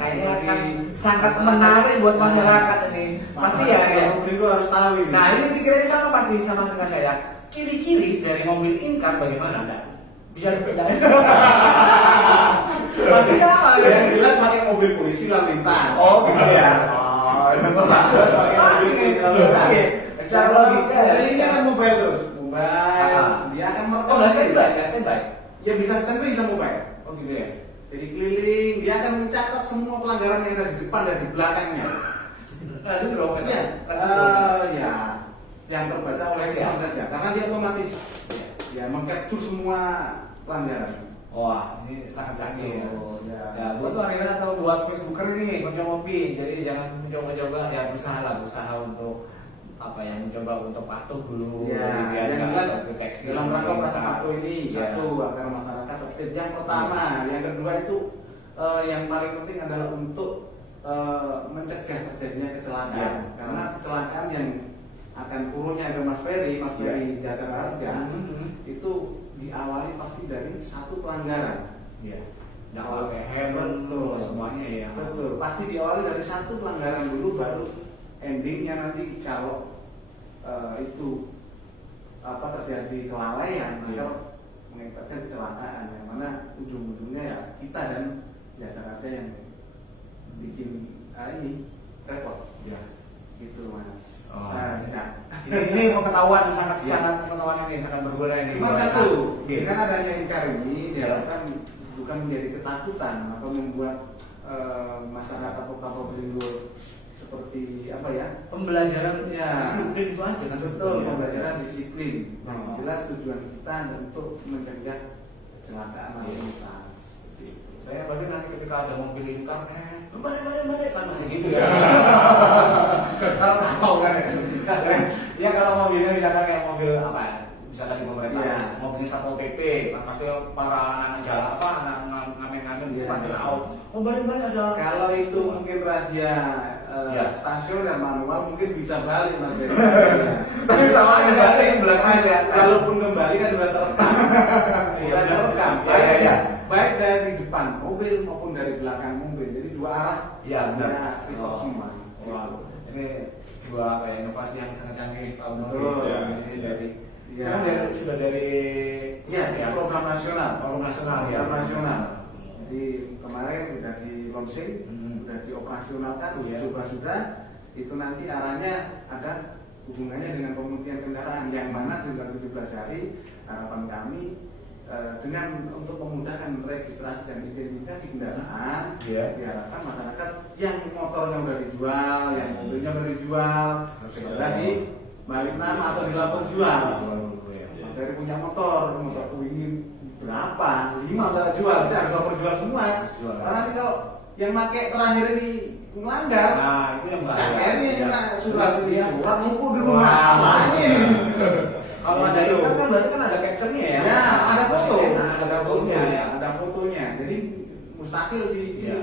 kayaknya jadi akan sangat menarik buat masyarakat ini. Pasti ya. Probolinggo harus tahu ini. Nah, ini pikirannya sama pasti sama dengan saya. Ciri-ciri dari mobil Incar bagaimana Anda? Bisa dibedain. Pasti sama ya. Yang jelas pakai mobil polisi lalu lintas. Oh, gitu ya. Pasti nih. Secara logika ya. Jadi ini kan mobile terus. Mobile. Dia akan Oh, nggak standby, nggak standby. Ya bisa standby, bisa mobile. Oh, gitu ya. Jadi keliling, dia akan mencatat semua pelanggaran yang ada di depan dan di belakangnya. Nah, itu sudah open. Ya, ya, yang terbaca oleh sistem saja, karena dia otomatis ya mengcapture semua pelanggaran. Wah, ini sangat canggih ya. Oh, ya. Ya, buat warga atau buat Facebooker ini, ngopi, jadi jangan mencoba-coba ya, berusaha untuk apa ya, mencoba untuk patuh dulu. Ya, biar yang nggak jelas terdeteksi dalam sama rangka yang operasi salah. patuh ini Ya. satu agar masyarakat tertib. Yang pertama, yang kedua itu yang paling penting adalah untuk mencegah terjadinya kecelakaan. Ya. Karena kecelakaan yang akan turunnya ke Mas Ferry Jasara Harja itu diawali pasti dari satu pelanggaran. Iya. Nggak pakai helm, Betul. semuanya ya. Betul, pasti diawali dari satu pelanggaran dulu, baru endingnya nanti kalau itu terjadi kelalaian, Iya. maka mengakibatkan kecelakaan yang mana ujung-ujungnya ya kita dan jasa raja yang bikin ini repot. Ya. Gitu Mas. Oh. Ya. Ini pengetahuan sangat pengetahuan ini sangat berguna ini. Cuma buat satu, kita. kan adanya Inkar ini diharapkan bukan menjadi ketakutan atau membuat masyarakat Kota Probolinggo seperti apa ya, Pembelajaran ya disiplin itu aja kan. betul, sebetulnya. pembelajaran disiplin. Yang Oh. jelas tujuan kita untuk mencegah kecelakaan lalu lintas. Seperti itu. Saya pasti nanti ketika ada mobil Incar, balik kan masih gitu ya. Kalau tahu kan ya, kalau mobilnya misalkan kayak mobil apa ya, misalkan di pemerintah, Iya. mobilnya Satpol PP, pasti para anak jalan apa, ngamen-ngamen Iya. pasti tahu. Oh, balik ada. Kalau itu mungkin rahasia Ya. stasiun dan manual mungkin bisa balik Mas. Tapi sama aja balik belakang ya. Kalaupun kembali kan sudah terekam. Iya, Sudah terekam. Iya, iya. Baik dari depan mobil maupun dari belakang mobil. Jadi dua arah. Iya, benar. Ya, record semua. Wow. Ini sebuah apa ya, inovasi yang sangat canggih Pak Umar. Betul. Ya, ini dari Ya. sudah dari Ya, program nasional. Program nasional ya. Program nasional. Jadi kemarin sudah di launching, sudah dioperasionalkan, Iya. coba sudah. Itu nanti arahnya ada hubungannya dengan pemutihan kendaraan yang mana tinggal 17 hari. Harapan kami dengan untuk memudahkan registrasi dan identifikasi kendaraan, Iya. diharapkan masyarakat yang motornya udah dijual, yang mobilnya udah dijual, segera di balik nama atau dilapor jual. Dari punya motor ini berapa? 5 udah jual, udah dilapor jual semua. Jual. Karena nanti kalau yang pakai terakhir ini melanggar. Nah, itu yang bahaya. CPR-nya Ya. kena surat Iya. surat numpuk di rumah. Wah. Makanya ini. Kalau ada itu kan berarti kan ada capture-nya ya. Ya, ada foto. Ada fotonya ya. Ada fotonya. Jadi mustahil Iya.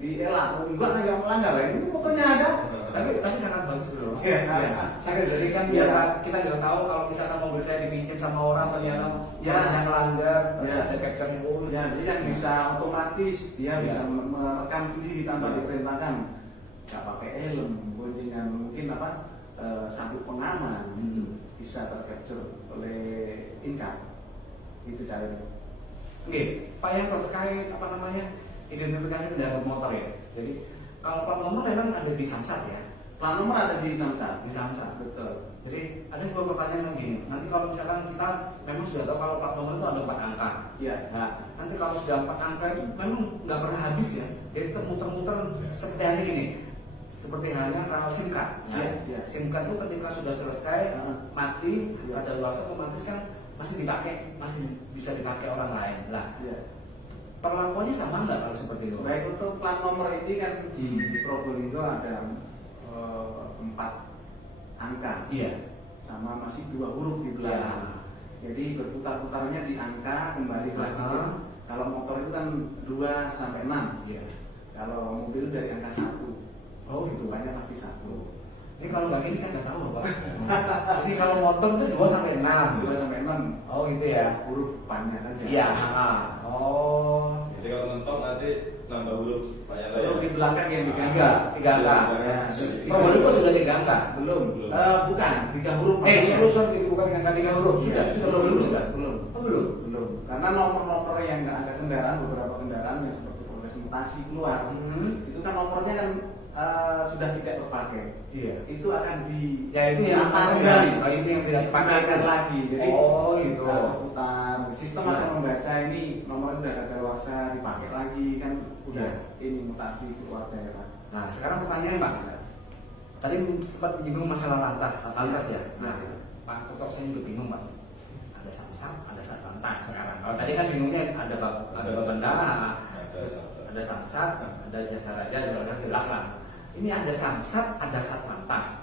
dielak. Enggak nggak melanggar. Ini fotonya ada. Tapi sangat bagus loh. Iya. Saya jadi kan biar kita juga tahu kalau misalkan mobil saya dipinjam sama orang ternyata Ya. yang melanggar, Ya. ada capture-nya. Oh, Ya, jadi yang bisa otomatis dia Ya. bisa merekam sendiri tanpa Ya. diperintahkan. Nggak pakai helm, goncengan mungkin apa sabuk pengaman bisa tercapture oleh income. Itu caranya. Oke, Pak Yanto terkait apa namanya identifikasi kendaraan motor ya. Jadi kalau plat nomor memang ada di Samsat ya. Plat nomor ada di Samsat. Di Samsat. Betul. Jadi ada sebuah pertanyaan yang gini. Nanti kalau misalkan kita memang sudah tahu kalau plat nomor itu ada 4 angka. Iya. Nah, nanti kalau sudah 4 angka itu memang nggak pernah habis ya. Jadi kita muter-muter seperti halnya gini. Seperti halnya kalau SIM card. Iya, iya. SIM card itu ketika sudah selesai mati, Iya. ada luas otomatis kan masih dipakai, masih bisa dipakai orang lain. Lah, Iya. perlakuannya sama nggak kalau seperti itu? Baik, untuk plat nomor ini kan di Probolinggo ada 4 angka. Iya. Sama masih 2 huruf di belakang. Jadi berputar-putarnya di angka kembali lagi. Kalau motor itu kan 2 sampai 6. Iya. Kalau mobil dari angka 1. Oh gitu. Banyak lagi 1. Ini kalau nggak gini saya nggak tahu Pak. Jadi kalau motor itu 2 sampai 6. 2 sampai 6. Oh gitu ya. Huruf banyak aja. Iya. Oh. Jadi kalau mentok nanti nambah huruf banyak lah ya. Huruf di belakang yang diganti. 3 angka. Ya. Probolinggo sudah 3 angka. Belum. Belum. Bukan 3 huruf. Eh, maksudnya. sorry, bukan dengan 3 huruf. Sudah belum sudah. Belum. Oh belum. Belum. Karena nomor-nomor yang nggak ada kendaraan, beberapa kendaraan yang seperti progres mutasi keluar, itu kan nomornya kan sudah tidak terpakai. Iya. Itu akan di Ya itu yang putar kembali. kembali. Oh, itu yang tidak dipakai Dipakai lagi. Jadi oh gitu. putar. Sistem Iya. akan membaca ini nomor udah kadaluarsa dipakai lagi kan udah ini mutasi keluar daerah. Nah sekarang pertanyaan Pak. Tadi sempat menyinggung masalah lantas ya. Nah, Pak Ketok saya juga bingung Pak. Ada Samsat, ada Satlantas sekarang. Kalau tadi kan bingungnya ada Bapenda, ada Samsat, ada Jasa Raja, jelas lah. Ini ada Samsat, ada Satlantas.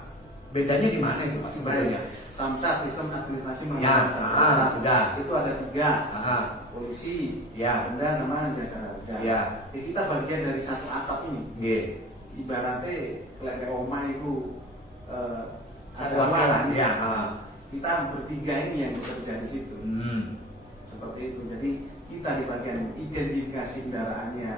Bedanya di mana itu Pak sebenarnya? Samsat, sistem administrasi Ya, Satlantas. sudah. Itu ada 3. Ah, Polisi, ya, Pemda sama Jasa Raja. ya, Jadi kita bagian dari satu atap ini. G. Ibaratnya lek omah itu Satu ada ruangan, ruangan ya. Kita bertiga ini yang bekerja di situ. Seperti itu. Jadi kita di bagian identifikasi kendaraannya.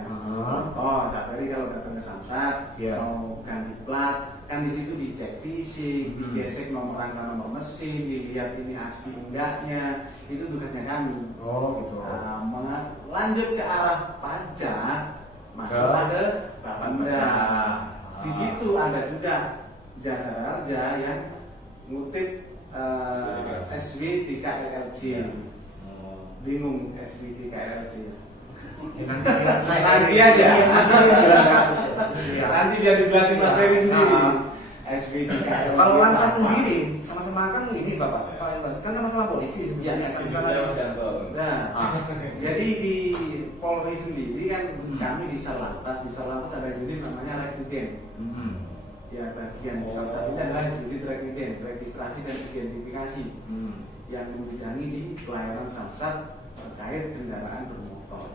Oh, dari kalau datang ke Samsat, Iya. mau ganti plat, kan di situ dicek fisik, digesek nomor rangka nomor mesin, dilihat ini asli enggaknya. Itu tugasnya kami. Oh gitu. Nah, lanjut ke arah pajak, masalah ke Bapenda. Di situ ada juga Jasa Raja yang ngutip SWDKLLJ. Bingung SWDKLLJ. Nanti aja. Nanti biar dijelasin Pak Ferry sendiri. SWDKLLJ. Kalau lantas sendiri, sama-sama kan ini Bapak, kan sama-sama polisi sebenarnya. Sama-sama. Nah, jadi di Polri sendiri kan kami di Satlantas ada unit namanya Rekiden. Ya bagian salah satunya adalah unit Rekiden, registrasi dan identifikasi yang membidangi di pelayanan Samsat terkait kendaraan bermotor.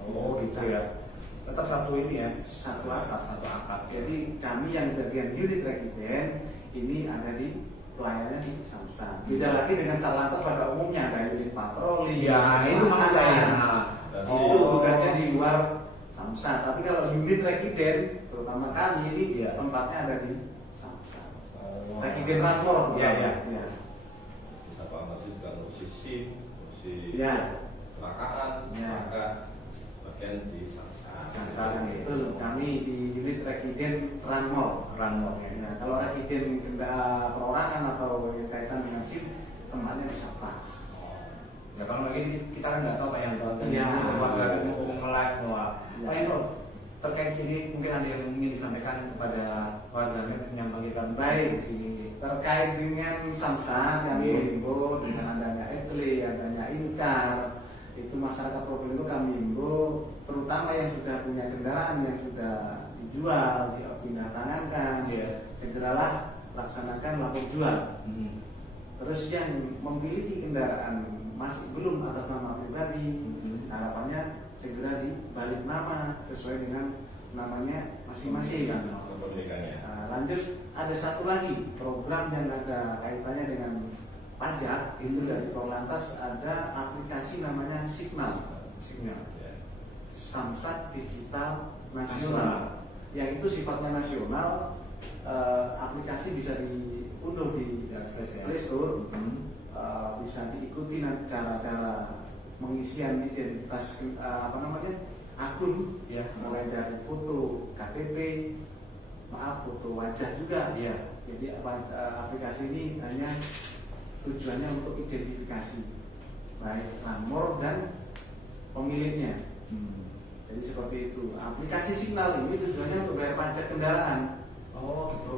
Oh gitu ya. Tetap satu ini ya. Satu atap. Satu atap. Jadi kami yang bagian unit Rekiden ini ada di pelayanannya di Samsat. Beda lagi dengan Satlantas pada umumnya ada unit patroli. Ya itu maksud saya. Itu tugasnya di luar Samsat. Tapi kalau unit Rekiden, terutama kami ini tempatnya ada di Samsat. Rekiden Rakor. Iya. Siapa masih juga musisi Ya. kecelakaan, maka bagian di Samsat Betul. Kami di unit Rekiden Ranmor. ya. Nah, kalau Rekiden kendala perorangan atau yang kaitan dengan SIM, tempatnya di Satlantas. Ya kalau lagi kita kan nggak tahu Pak Yanto. Iya. Warga mau nge-live Pak Yanto terkait ini mungkin ada yang ingin disampaikan kepada warga net yang mengirimkan Baik. di sini. Terkait dengan Samsat, kami himbau dengan adanya ETLE, adanya INKAR, itu masyarakat Probolinggo kami himbau terutama terutama yang sudah punya kendaraan yang sudah dijual, dipindah tangankan, segeralah laksanakan lapor jual. Terus yang memiliki kendaraan masih belum atas nama pribadi, harapannya segera dibalik nama sesuai dengan namanya masing-masing. Lanjut, ada satu lagi program yang ada kaitannya dengan pajak, itu dari Korlantas ada aplikasi namanya Signal, Samsat Digital Nasional, yang itu sifatnya nasional. Aplikasi bisa diunduh di Play Store, bisa diikuti nanti cara-cara pengisian identitas akun, mulai dari foto KTP, foto wajah juga. Jadi aplikasi ini hanya tujuannya untuk identifikasi baik nomor dan pemiliknya. Jadi seperti itu. Aplikasi Signal ini tujuannya untuk bayar pajak kendaraan.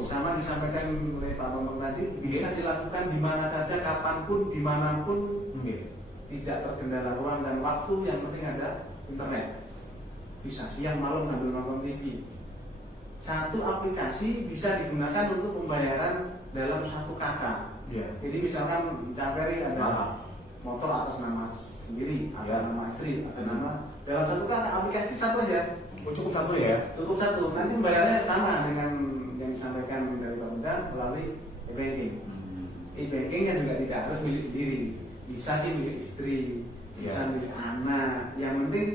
Sama disampaikan oleh Pak Bambang tadi, bisa dilakukan di mana saja, kapanpun, dimanapun, tidak terkendala ruang dan waktu, yang penting ada internet. Bisa siang malam sambil nonton TV. Satu aplikasi bisa digunakan untuk pembayaran dalam satu kakak. Jadi misalkan Caperi ada motor atas nama sendiri, ada nama istri, ada nama, dalam satu kakak aplikasi satu aja. Cukup satu ya? Cukup satu. Nanti pembayarannya sama dengan yang disampaikan dari Pak Bunda melalui e-banking. E-bankingnya juga tidak harus milik sendiri, bisa sih milik istri, bisa milik anak. Yang penting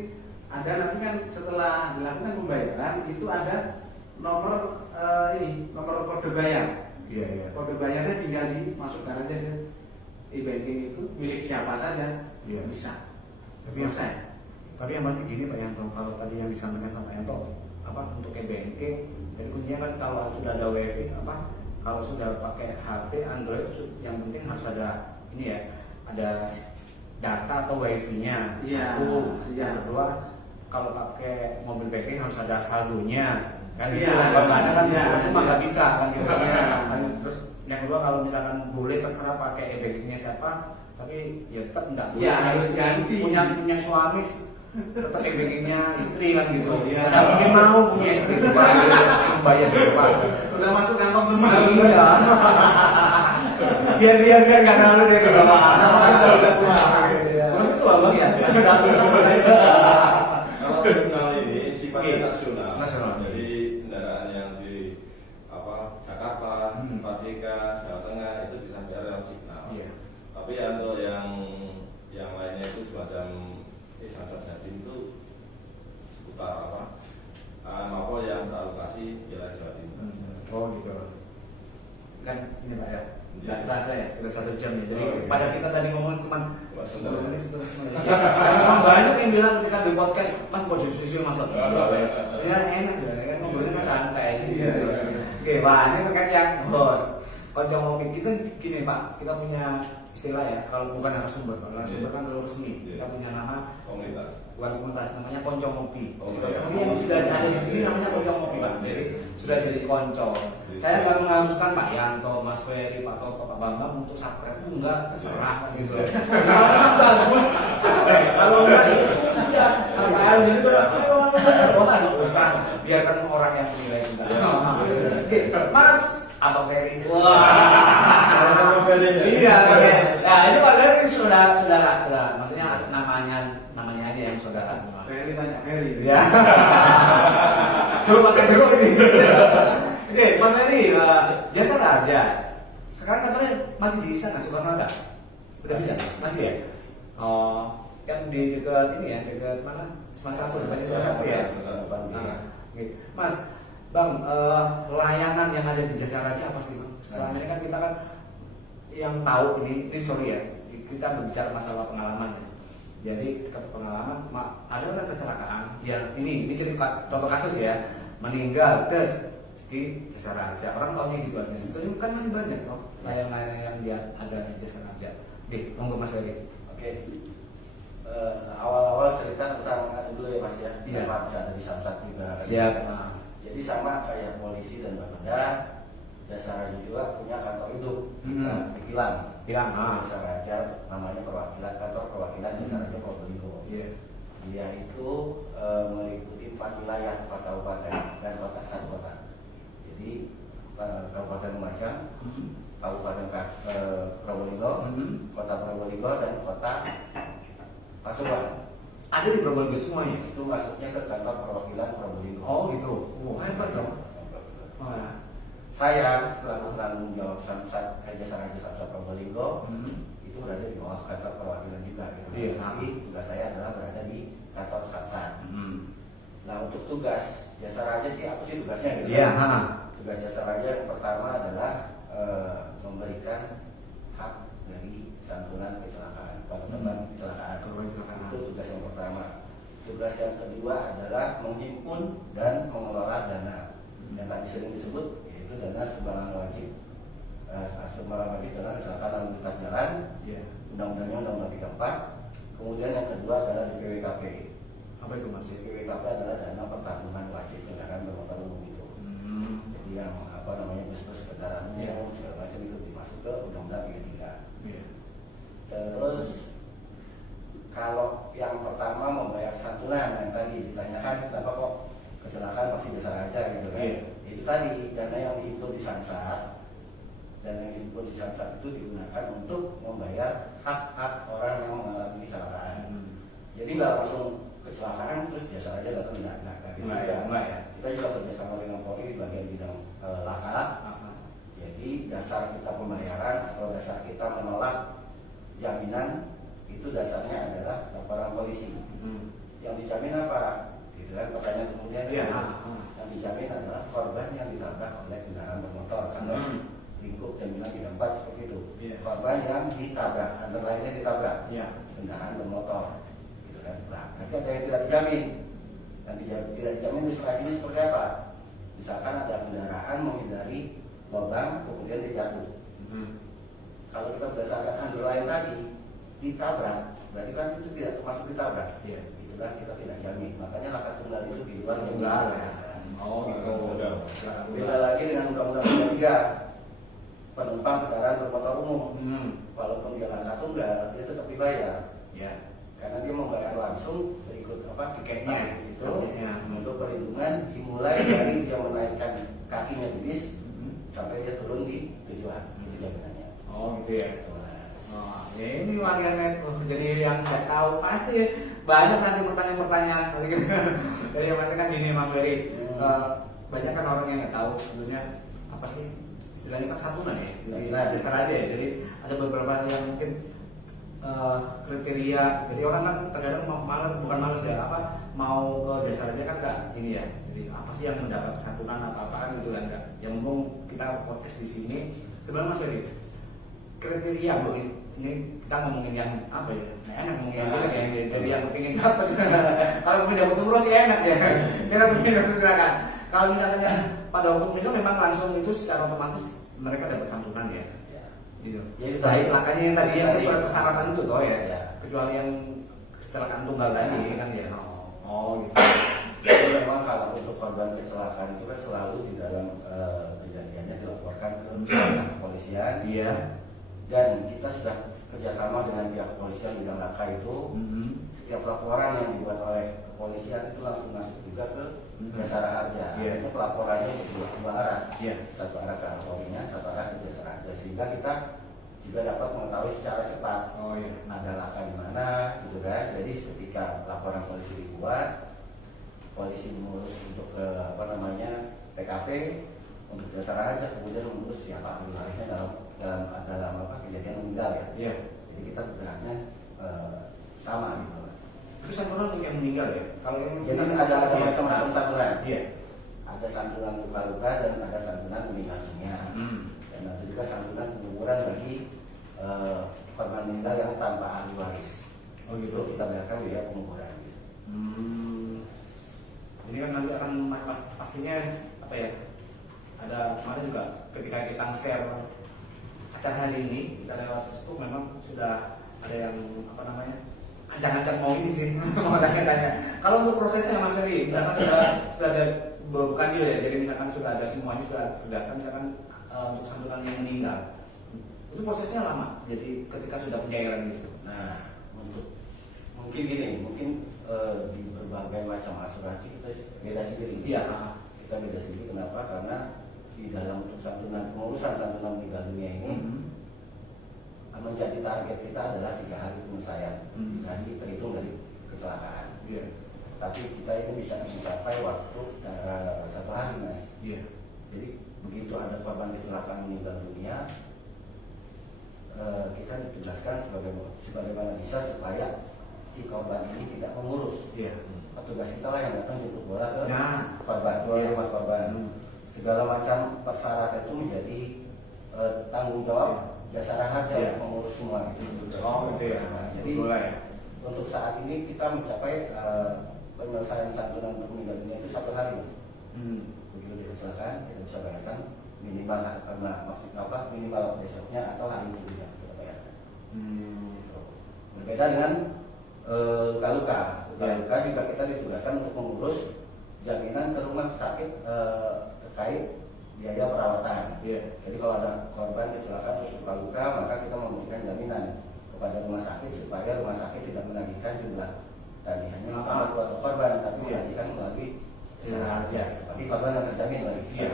ada nanti kan setelah dilakukan pembayaran itu ada nomor nomor kode bayar. Kode bayarnya tinggal dimasukkan aja ke e-banking, itu milik siapa saja bisa. Selesai. Tapi yang pasti gini Pak Yanto, kalau tadi yang disampaikan sama Yanto, untuk e-banking, jadi kuncinya kan kalau sudah ada WiFi, kalau sudah pakai HP Android, yang penting harus ada ada data atau WiFi-nya. Satu. Yang kedua, kalau pakai mobil banking harus ada saldonya. Kan kalau nggak ada kan cuma nggak bisa kan gitu. Terus yang kedua, kalau misalkan boleh terserah pakai e-bankingnya siapa, tapi ya tetap enggak boleh harus ganti. Punya suami tetap e-bankingnya istri kan gitu. Nggak mungkin mau punya istri itu bayar di depan. Udah masuk kantong semua. biar nggak tahu deh di bawah. Itu abang ya. Kalau Signal ini sifatnya nasional. Nasional. Jadi kendaraan yang di Jakarta, Padeka, Jawa Tengah itu bisa bayar lewat Signal. Tapi untuk yang lainnya itu semacam Samsat Jatim itu seputar mapol yang teralokasi wilayah Jawa Timur. Gitu. Kan ini Pak ya. Nggak terasa ya, Sudah 1 jam ya. Jadi pada kita tadi ngomong cuma 10 menit. Memang banyak yang bilang ketika di podcast, Mas kok justru masuk. Ya enak sebenarnya kan ngobrolnya santai. Oke, Pak, ini terkait yang host. Kocok ngopi kita gini Pak, kita punya istilah ya, kalau bukan narasumber, kalau narasumber kan terlalu resmi. Kita punya nama komunitas, namanya Konco Ngopi. Ini yang sudah ada di sini namanya Konco Ngopi Pak. Jadi sudah jadi konco. Saya nggak mengharuskan Pak Yanto, Mas Ferry, Pak Toto, Pak Bambang untuk subscribe, enggak, terserah gitu. Kalau bagus, subscribe. Kalau enggak itu sudah. Apa yang gitu ayo usah, biarkan orang yang menilai kita. Mas, Abang Ferry. Iya. Nah ini Pak Ferry sudah. Maksudnya namanya aja yang saudara. Ferry tanya Ferry. Ya. Coba makan jeruk ini. Oke, Mas Ferry, jasa raja. Sekarang katanya masih di sana, Soekarno-Hatta. Udah bisa? Masih ya? Yang di dekat ini ya, dekat mana? Mas Satu, depan itu Mas Satu ya. Mas, Bang, layanan yang ada di Jasa Raja apa sih Bang? Selama ini kan kita kan yang tahu ini sorry ya, kita berbicara masalah pengalaman ya. Jadi ketika pengalaman, ada orang kecelakaan, ya ini cerita contoh kasus ya, meninggal terus di Jasa Raja. Orang tahunya gitu aja. Sebetulnya kan masih banyak kok layanan yang dia ada di Jasa Raja. Monggo Mas Ferry. Oke. Awal-awal cerita tentang dulu ya Mas ya. Tempat ada di Samsat juga. Siap. Jadi sama kayak polisi dan Bapeda, Jasa Raja juga punya kantor induk, Pikilan. Pikilan. Jasa Raja namanya kantor perwakilan Jasa Raja Probolinggo. Dia itu meliputi 4 wilayah, 4 kabupaten dan kota 1 kota. Jadi Kabupaten Lumajang, Kabupaten Probolinggo, Kota Probolinggo dan Kota Pasuruan. Ada di Probolinggo semuanya. Itu masuknya ke kantor perwakilan Probolinggo. Oh gitu. Oh hebat dong. Oh, ya. Saya selaku penanggung jawab Samsat Jasa Raja Samsat Probolinggo itu berada di bawah kantor perwakilan juga. Gitu. Iya. Tapi tugas saya adalah berada di kantor Samsat. Nah untuk tugas Jasa Raja sih apa sih tugasnya? Gitu? Iya. Tugas Jasa Raja yang pertama adalah memberikan hak dari santunan kecelakaan pada korban kecelakaan. Itu tugas yang pertama. Tugas yang kedua adalah menghimpun dan mengelola dana. Yang tadi sering disebut yaitu dana sumbangan wajib. Sumbangan wajib dana kecelakaan lalu lintas jalan. Undang-undangnya Undang-Undang 34. Kemudian yang kedua adalah DPWKP. Apa itu Mas? DPWKP adalah dana pertanggungan wajib kendaraan bermotor umum itu. Jadi yang apa namanya bus-bus kendaraan umum segala macam itu dimasuk ke Undang-Undang 33. Terus kalau yang pertama membayar santunan yang tadi ditanyakan kenapa kok kecelakaan masih Jasa Raja gitu kan? Itu tadi dana yang dihimpun di Samsat dan yang dihimpun di Samsat itu digunakan untuk membayar hak-hak orang yang mengalami kecelakaan. Jadi nggak langsung kecelakaan terus Jasa Raja datang nggak gitu ya. Kita juga kerjasama dengan Polri di bagian bidang laka. Jadi dasar kita pembayaran atau dasar kita menolak jaminan itu dasarnya adalah laporan polisi. Yang dijamin apa? Gitu kan pertanyaan kemudian yang dijamin adalah korban yang ditabrak oleh kendaraan bermotor karena lingkup jaminan 34 seperti itu. Korban yang ditabrak, antara lainnya ditabrak kendaraan bermotor. Gitu kan. Nah, nanti ada yang tidak dijamin. Yang tidak dijamin ilustrasinya seperti apa? Misalkan ada kendaraan menghindari lubang kemudian dia jatuh. Kalau kita berdasarkan underline tadi ditabrak, berarti kan itu tidak termasuk ditabrak. Itulah kita tidak jamin. Makanya laka tunggal itu di luar jaminan. Oh gitu. Beda lagi dengan Undang-Undang 33. Penumpang kendaraan bermotor umum, walaupun dia laka tunggal, dia tetap dibayar. Karena dia membayar langsung berikut tiketnya itu untuk perlindungan dimulai dari dia menaikkan kakinya di bis sampai dia turun di tujuan. Itu jaminannya. Oh gitu ya. Oh, ya ini warganet jadi yang nggak tahu pasti banyak nanti pertanyaan-pertanyaan. Jadi yang pasti kan gini Mas Ferry, banyak kan orang yang nggak tahu sebenarnya apa sih istilahnya kan santunan ya. Jadi dasar aja ya. Jadi ada beberapa yang mungkin kriteria. Jadi orang kan terkadang bukan malas ya mau ke Jasa Raja kan nggak ini ya. Jadi apa sih yang mendapat santunan apa kan gitu kan nggak. Yang ngomong kita podcast di sini sebenarnya Mas Ferry kriteria bu ini kita ngomongin yang apa ya? Nah, enak ngomongin yang jelek ya. Jadi yang kepingin dapat. Kalau kepingin dapat umroh sih enak ya. Kita kepingin dapat silakan. Kalau misalnya pada hukum itu memang langsung itu secara otomatis mereka dapat santunan ya. Gitu. Jadi makanya yang tadi ya sesuai persyaratan itu toh ya. Kecuali yang kecelakaan tunggal tadi kan ya. Oh gitu. Jadi memang kalau untuk korban kecelakaan itu kan selalu di dalam kejadiannya dilaporkan ke kepolisian. Dan kita sudah kerjasama dengan pihak kepolisian bidang laka itu. Setiap laporan yang dibuat oleh kepolisian itu langsung masuk juga ke Jasa Raja. Itu pelaporannya dua arah. Satu arah ke Polrinya, satu arah ke Jasa Raja. Sehingga kita juga dapat mengetahui secara cepat ada laka di mana, gitu kan. Jadi ketika laporan polisi dibuat, polisi mengurus untuk ke TKP untuk Jasa Raja, kemudian mengurus siapa warisnya dalam kejadian meninggal ya. Jadi kita bergeraknya sama gitu Mas. Terus santunan yang meninggal ya? Kalau yang jadi ada macam-macam santunan. Ada santunan luka-luka dan ada santunan meninggal dunia. Dan ada juga santunan penguburan bagi korban meninggal yang tanpa ahli waris. Oh gitu. Kita biarkan biaya penguburan. Gitu. Ini kan nanti akan pastinya apa ya? Ada kemarin juga ketika kita share acara hari ini kita lewat Facebook memang sudah ada yang ancang-ancang mau ini sih mau tanya-tanya. Kalau untuk prosesnya Mas Ferry, misalkan sudah ada bukan dia ya, jadi misalkan sudah ada semuanya sudah terdaftar misalkan untuk santunan yang meninggal, itu prosesnya lama. Jadi ketika sudah pencairan gitu. Nah untuk Mungkin gini, mungkin di berbagai macam asuransi kita beda sendiri. Iya. Kita beda sendiri. Kenapa? Karena di dalam untuk pengurusan santunan meninggal dunia ini menjadi target kita adalah 3 hari penyelesaian. Jadi terhitung dari kecelakaan. Iya. Tapi kita ini bisa mencapai waktu 1 hari, Mas. Iya. Jadi begitu ada korban kecelakaan meninggal dunia, kita ditugaskan sebagaimana bisa supaya si korban ini tidak mengurus. Iya. Petugas kita lah yang datang jemput bola ke Nah. korban, rumah korban. Segala macam persyaratan itu menjadi tanggung jawab jasara harja Iya. mengurus semua itu. Oh, gitu ya. Nah, jadi Boleh ya. untuk saat ini kita mencapai penyelesaian santunan untuk meninggal dunia itu 1 hari, Mas. Begitu dia kecelakaan, kita bisa bayarkan minimal minimal besoknya atau hari itu juga kita bayarkan. Berbeda dengan luka-luka. Luka-luka juga kita ditugaskan untuk mengurus jaminan ke rumah sakit terkait biaya perawatan. Iya. Jadi kalau ada korban kecelakaan terus luka-luka, maka kita memberikan jaminan kepada rumah sakit supaya rumah sakit tidak menagihkan jumlah tagihannya kepada keluarga korban, tapi menagihkan melalui jasara harja. Tapi korban yang terjamin lagi. Iya.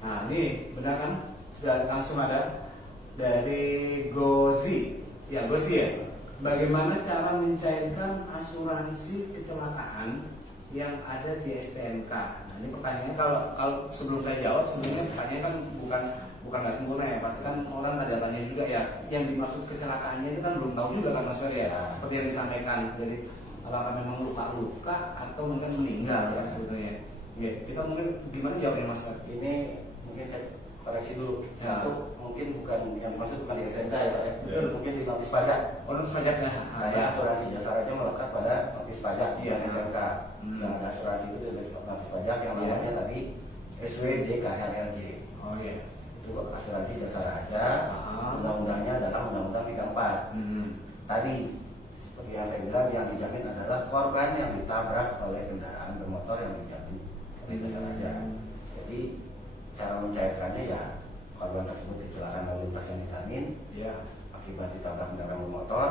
Nah, ini benar kan? Sudah langsung ada dari Gozi. Ya, Gozi ya. Bagaimana cara mencairkan asuransi kecelakaan yang ada di STNK? Nah, ini pertanyaannya kalau sebelum saya jawab, sebenarnya pertanyaannya kan bukan nggak sempurna ya. Pasti kan orang tanda tanya juga ya. Yang dimaksud kecelakaannya itu kan belum tahu juga kan Mas Ferry ya. Seperti yang disampaikan dari apakah memang luka-luka atau mungkin meninggal ya sebetulnya. Ya, kita mungkin gimana jawabnya Mas Ferry? Ini mungkin saya koreksi dulu. Ya. Satu, mungkin bukan yang dimaksud bukan di STNK ya Pak ya. Betul. Mungkin di notis pajak. Orang pajaknya. Karena asuransi jasara harja melekat pada notis pajak Iya. yang STNK. Yang ada asuransi itu dari notis pajak yang namanya tadi SWDKLLJ. Oh iya. Itu asuransi jasara harja. Ah. Undang-undangnya adalah Undang-Undang 34. Tadi seperti yang saya bilang, yang dijamin adalah korban yang ditabrak oleh kendaraan bermotor yang dijamin oleh jasara harja. Jadi cara mencairkannya ya korban tersebut kecelakaan lalu lintas yang dijamin Iya. akibat ditabrak kendaraan bermotor.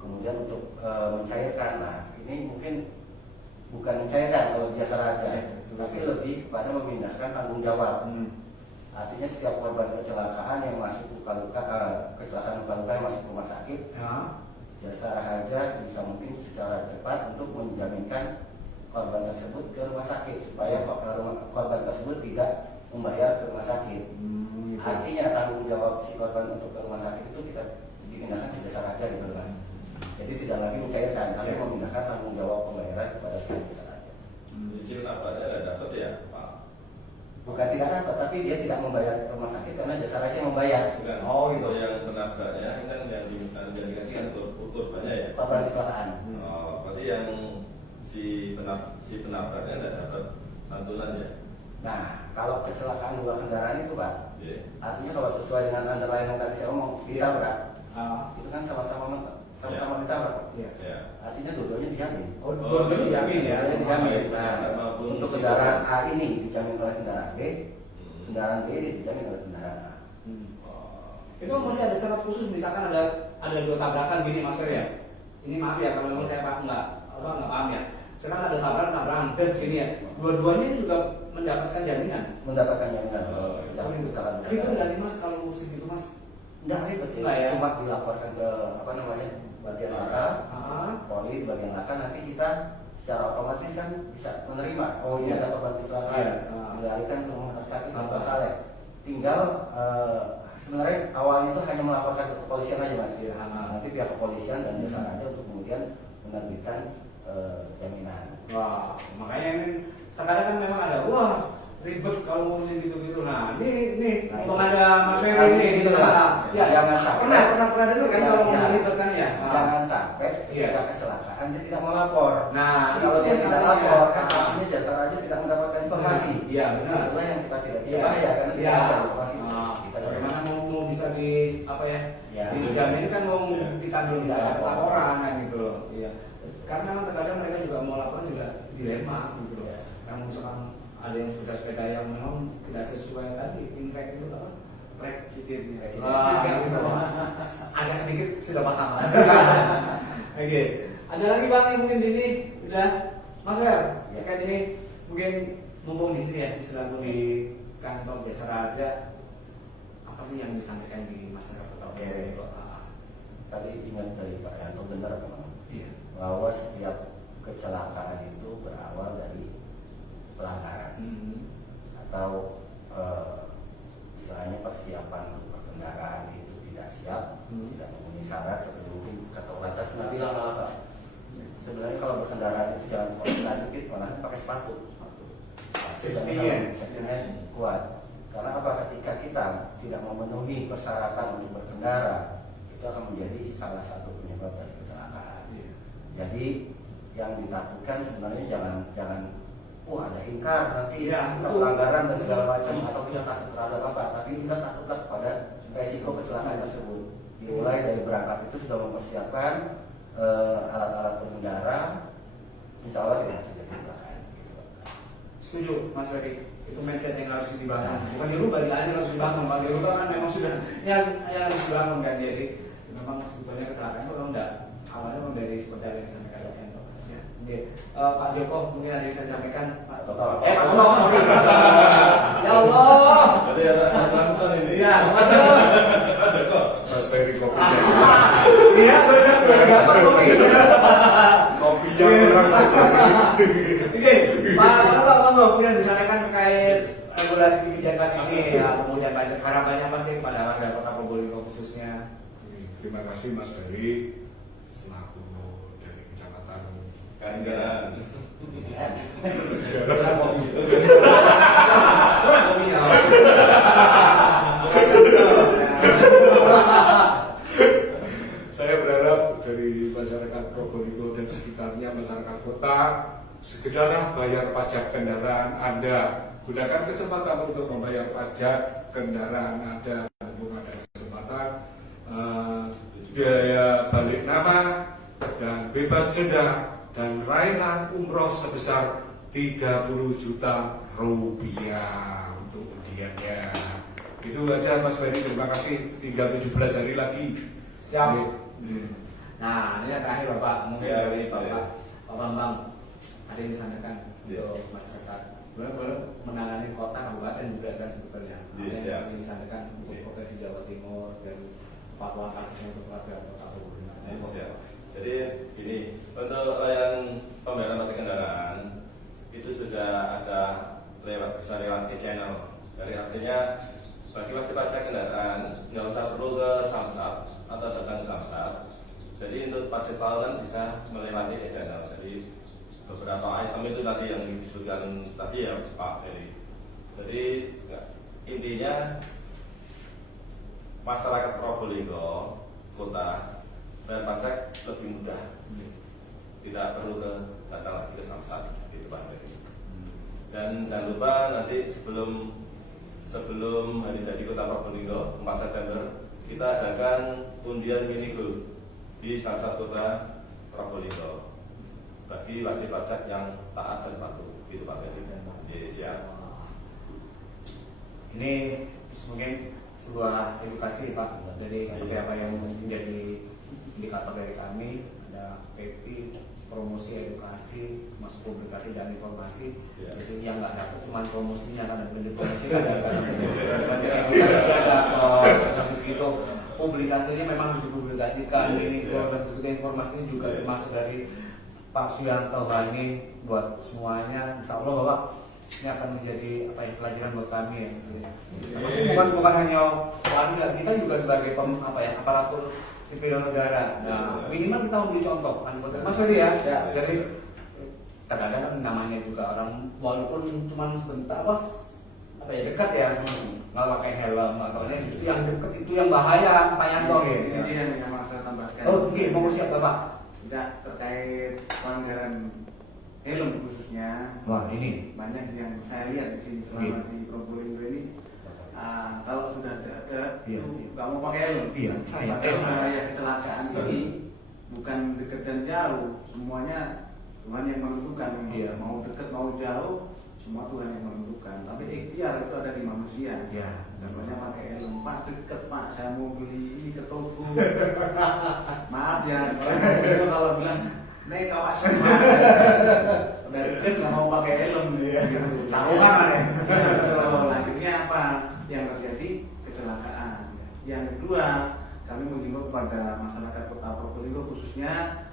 Kemudian untuk mencairkan, nah ini mungkin bukan mencairkan kalau di jasara harja, tapi lebih kepada memindahkan tanggung jawab. Artinya setiap korban kecelakaan yang masuk kecelakaan luka-luka yang masuk ke rumah sakit, Ya. jasara harja sebisa mungkin secara cepat untuk menjaminkan korban tersebut ke rumah sakit supaya korban tersebut tidak membayar ke rumah sakit. Artinya tanggung jawab si korban untuk ke rumah sakit itu kita dipindahkan ke jasara harja gitu Mas. Jadi tidak lagi mencairkan, tapi memindahkan tanggung jawab pembayaran kepada pihak jasara harja. Di sini nampaknya ada dapat ya Pak. Bukan tidak dapat, tapi dia tidak membayar ke rumah sakit karena jasara harja membayar. Bukan. Oh, gitu. Yang penabraknya kan yang dikasih kan korbannya ya. Korban kecelakaan. Oh, berarti yang si penabraknya tidak dapat santunan ya. Nah, kalau kecelakaan dua kendaraan itu Pak, Iya. artinya kalau sesuai dengan underline yang tadi saya ngomong, ditabrak, itu kan sama-sama ditabrak. Iya. Ya. Artinya dua-duanya dijamin. Oh, dua-duanya dijamin ya. Dua-duanya dijamin. Ya, Nah, maupun untuk si kendaraan korban. A ini dijamin oleh kendaraan B, kendaraan B dijamin oleh kendaraan A. Oh. Itu masih ada syarat khusus, misalkan ada 2 tabrakan gini Mas Ferry ya. Ini maaf ya kalau memang saya nggak paham ya. Sekarang ada tabrakan bus gini ya. Dua-duanya ini juga mendapatkan jaminan. Mendapatkan jaminan. Oh, Tidak kecelakaan. Ribet nggak sih Mas kalau ngurusin gitu Mas? Tidak ribet ya. Nggak ya? Cuma dilaporkan ke bagian laka, Ah. poli di bagian laka, nanti kita secara otomatis kan bisa menerima. Oh ini ada korban kecelakaan, Iya. dilarikan ke rumah sakit Ah. atau saleh. Tinggal sebenarnya awalnya itu hanya melaporkan ke kepolisian aja Mas. Iya. Nanti pihak kepolisian dan jasara harja untuk kemudian menerbitkan jaminan. Wah, makanya ini terkadang kan memang ada ribet kalau ngurusin gitu-gitu. Nah, ini Nah, untung itu. ada Mas Ferry ini gitu Mas. lah. Ya, Jangan sampai. pernah dengar kan Ya, kalau ya. ngomong gitu kan ya. Jangan sampai Iya. ketika kecelakaan dia tidak melapor. Nah, Kalau itu dia tidak masalahnya. lapor, kan Ah. artinya jasara harja tidak mendapatkan informasi. Iya, benar. Itulah yang kita tidak bisa Iya. bahaya karena tidak Iya. ada informasi. Ah, Kita bagaimana mau bisa di apa ya? Ya. Dijamin kan mau membuktikan Tidak tidak ada lapor. laporan kan gitu loh. Iya. Karena memang terkadang mereka juga mau laporan juga dilema gitu loh. Yang misalkan ada yang sudah sepeda yang memang tidak sesuai tadi impact itu apa? Rek gitu. Wah, gitu. Agak sedikit sudah paham. Oke, ada lagi bang yang mungkin ini udah Mas Fer, Ya. kan ini mungkin mumpung di sini ya, selaku di kantor Jasa Raja, apa sih yang disampaikan di masyarakat Kota Probolinggo? Tadi ingat dari Pak Yanto benar memang Iya. bahwa setiap kecelakaan itu berawal dari pelanggaran atau istilahnya persiapan untuk berkendaraan itu tidak siap, tidak memenuhi syarat seperti mungkin kata lantas nggak bilang apa. Sebenarnya kalau berkendaraan itu jangan koordinatif, malah pakai sepatu. Safety-nya kuat. Karena apa? Ketika kita tidak memenuhi persyaratan untuk berkendara, itu akan menjadi salah satu penyebab dari kecelakaan. Jadi yang ditakutkan sebenarnya jangan ada ingkar nanti pelanggaran dan segala macam, atau kita takut terhadap apa, tapi kita takutlah kepada resiko kecelakaan tersebut. Dimulai dari berangkat itu sudah mempersiapkan alat-alat pengendara, insya Allah tidak terjadi kecelakaan. Setuju Mas Ferry, itu mindset yang harus dibangun, bukan dirubah, harus dibangun. Kalau dirubah kan memang sudah ini harus dibangun kan. Jadi memang sebetulnya kecelakaan itu enggak awalnya memang dari seperti yang disampaikan Pak Yanto. Pak Joko mungkin ada yang saya sampaikan. Pak Toto. Pak Toto. Ya Allah. Jadi ada masalah ini. Iya, betul. Mas Ferry kopi. Iya, benar. Kopinya kurang Mas Ferry. Oke, Pak Toto mungkin disampaikan terkait regulasi kebijakan ini ya, kemudian banyak harapannya apa sih pada warga Kota Probolinggo khususnya? Terima kasih Mas Ferry selaku dari Kecamatan Ganjaran. Kurang kopi. Saya berharap dari masyarakat Probolinggo dan sekitarnya, masyarakat kota, segeralah bayar pajak kendaraan Anda. Gunakan kesempatan untuk membayar pajak kendaraan Anda. Mumpung ada kesempatan biaya balik nama dan bebas denda dan raihan umroh sebesar 30 juta rupiah untuk undiannya. Itu aja Mas Ferry, terima kasih. Tinggal 17 hari lagi. Siap. Nah, ini yang terakhir Bapak, mungkin dari Bapak Bambang ada yang disampaikan untuk masyarakat. Boleh menangani kota, kabupaten juga kan sebetulnya. Ada yang disampaikan untuk Provinsi Jawa Timur dan Papua kasusnya untuk warga Kota Probolinggo. Jadi ini untuk yang pembayaran pajak kendaraan itu sudah ada bisa lewat e-channel. Jadi artinya bagi wajib pajak kendaraan nggak usah perlu ke Samsat atau datang ke Samsat. Jadi untuk pajak tahunan bisa melewati e-channel. Jadi beberapa item itu tadi yang disebutkan tadi ya Pak Ferry. Jadi intinya masyarakat Probolinggo kota bayar pajak lebih mudah, tidak perlu datang lagi ke Samsat gitu Pak Ferry. Dan jangan lupa nanti sebelum hari jadi Kota Probolinggo 4 September kita adakan undian mini goal di Samsat Kota Probolinggo bagi wajib pajak yang taat dan patuh gitu Pak Ferry. Jadi siap. Ini mungkin sebuah edukasi Pak, jadi seperti apa yang menjadi indikator dari kami, ada PP, promosi, edukasi, masuk publikasi dan informasi. Jadi yang nggak dapat cuma promosinya, karena belum promosi kan ada habis itu publikasinya memang harus dipublikasikan. Ini dan sebagainya, informasinya juga termasuk dari Pak Suyanto ini buat semuanya. Insya Allah Bapak ini akan menjadi pelajaran buat kami ya. Maksudnya bukan hanya warga, kita juga sebagai aparatur sipil negara. Nah, minimal kita memberi contoh. Mas Ferry ya, dari kadang-kadang namanya juga orang walaupun cuma sebentar dekat ya, nggak pakai helm atau ini justru yang dekat itu yang bahaya Pak Yanto ya. Ini yang mau saya tambahkan. Oh, oke, mau siap Bapak? Tidak terkait pelanggaran helm khususnya. Wah, ini Banyak yang saya lihat di sini selama di Probolinggo ini. Kalau sudah ada, nggak mau pakai helm. Iya, saya. Bahaya kecelakaan ini bukan dekat dan jauh, semuanya Tuhan yang menentukan. Iya. Mau dekat mau jauh, semua Tuhan yang menentukan. Tapi ikhtiar itu ada di manusia. Iya. Contohnya pakai helm, Pak dekat Pak, saya mau beli ini ke toko. Maaf ya, kalau Nek kawas dari kan nggak mau pakai helm gitu. Sarungan mana ya? Akhirnya apa yang terjadi? Kecelakaan. Yang kedua, kami menghimbau kepada masyarakat Kota Probolinggo khususnya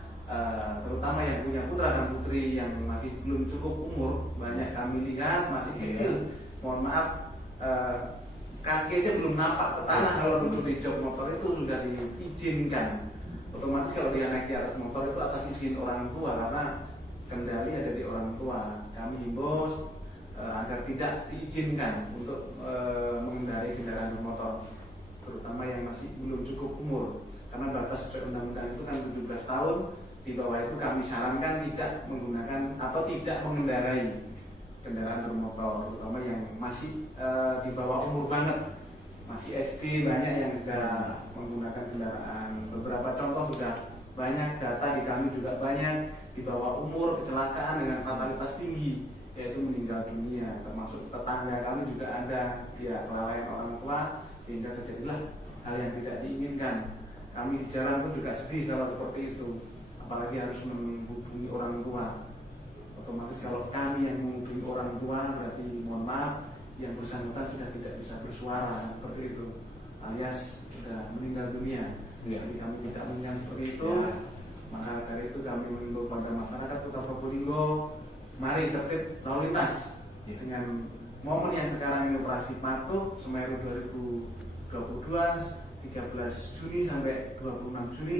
terutama yang punya putra dan putri yang masih belum cukup umur, banyak kami lihat masih kecil. Mohon maaf, kaki aja belum napak ke tanah kalau duduk di jok motor itu sudah diizinkan. Otomatis kalau dia naik di atas motor itu atas izin orang tua karena kendali ada di orang tua. Kami himbau agar tidak diizinkan untuk mengendarai kendaraan bermotor, terutama yang masih belum cukup umur. Karena batas sesuai undang-undang itu kan 17 tahun. Di bawah itu kami sarankan tidak menggunakan atau tidak mengendarai kendaraan bermotor, terutama yang masih di bawah umur banget. Masih SD banyak yang sudah menggunakan kendaraan. Beberapa contoh sudah banyak, data di kami juga banyak di bawah umur kecelakaan dengan fatalitas tinggi, yaitu meninggal dunia. Termasuk tetangga kami juga ada dia kelalaian orang tua sehingga terjadilah hal yang tidak diinginkan. Kami di jalan pun juga sedih kalau seperti itu, apalagi harus menghubungi orang tua. Otomatis kalau kami yang menghubungi orang tua berarti mohon maaf, yang bersangkutan sudah tidak bisa bersuara seperti itu, alias sudah meninggal dunia. Jadi kami tidak mengingat seperti itu. Maka dari itu kami mengimbau pada masyarakat Kota Probolinggo, mari tertib lalu lintas dengan momen yang sekarang ini operasi patuh Semeru 2022 13 Juni sampai 26 Juni.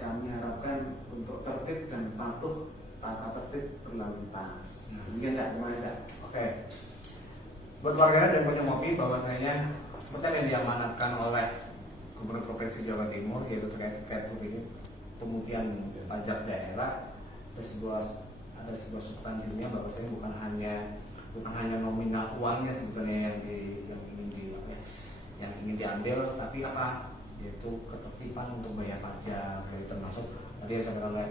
Kami harapkan untuk tertib dan patuh tata tertib berlalu lintas. Demikian ya, terima kasih. Oke. Buat warga dan penyemopi bahwasanya seperti yang diamanatkan oleh Gubernur Provinsi Jawa Timur, yaitu terkait ini pemutihan pajak daerah, ada sebuah substansinya bahwasanya bukan hanya nominal uangnya sebetulnya yang ingin diambil, tapi apa, yaitu ketertiban untuk bayar pajak, jadi termasuk tadi yang disampaikan oleh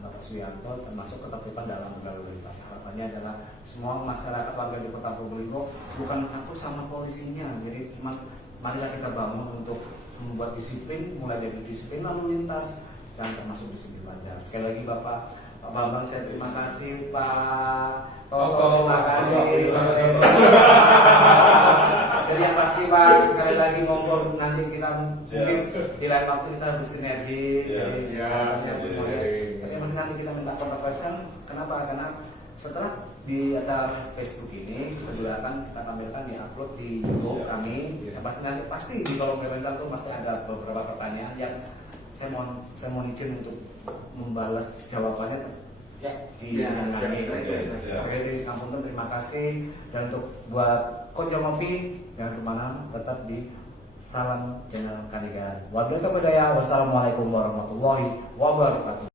Bapak Suyanto, termasuk ketertiban dalam berlalu lintas. Harapannya adalah semua masyarakat warga di Kota Probolinggo bukan takut sama polisinya, jadi cuma marilah kita bangun untuk membuat disiplin, mulai dari disiplin lalu lintas dan termasuk disiplin pajak. Sekali lagi Pak Bambang, saya terima kasih, Pak Toto, terima kasih. Jadi yang pasti Pak, sekali lagi monggo nanti kita mungkin di lain waktu kita bersinergi. Tapi masih nanti kita minta kontak person. Kenapa? Karena setelah di acara Facebook ini kita juga akan kita tampilkan di upload di YouTube kami. Yang pasti nanti pasti di kolom komentar tuh pasti ada beberapa pertanyaan yang saya mau izin untuk membalas jawabannya di yang kami. Saya dari Kampung terima kasih, dan untuk buat Konjo Ngopi jangan kemana, tetap di Salam Channel Kandigan. Wabillahi taufiq. Wassalamualaikum warahmatullahi wabarakatuh.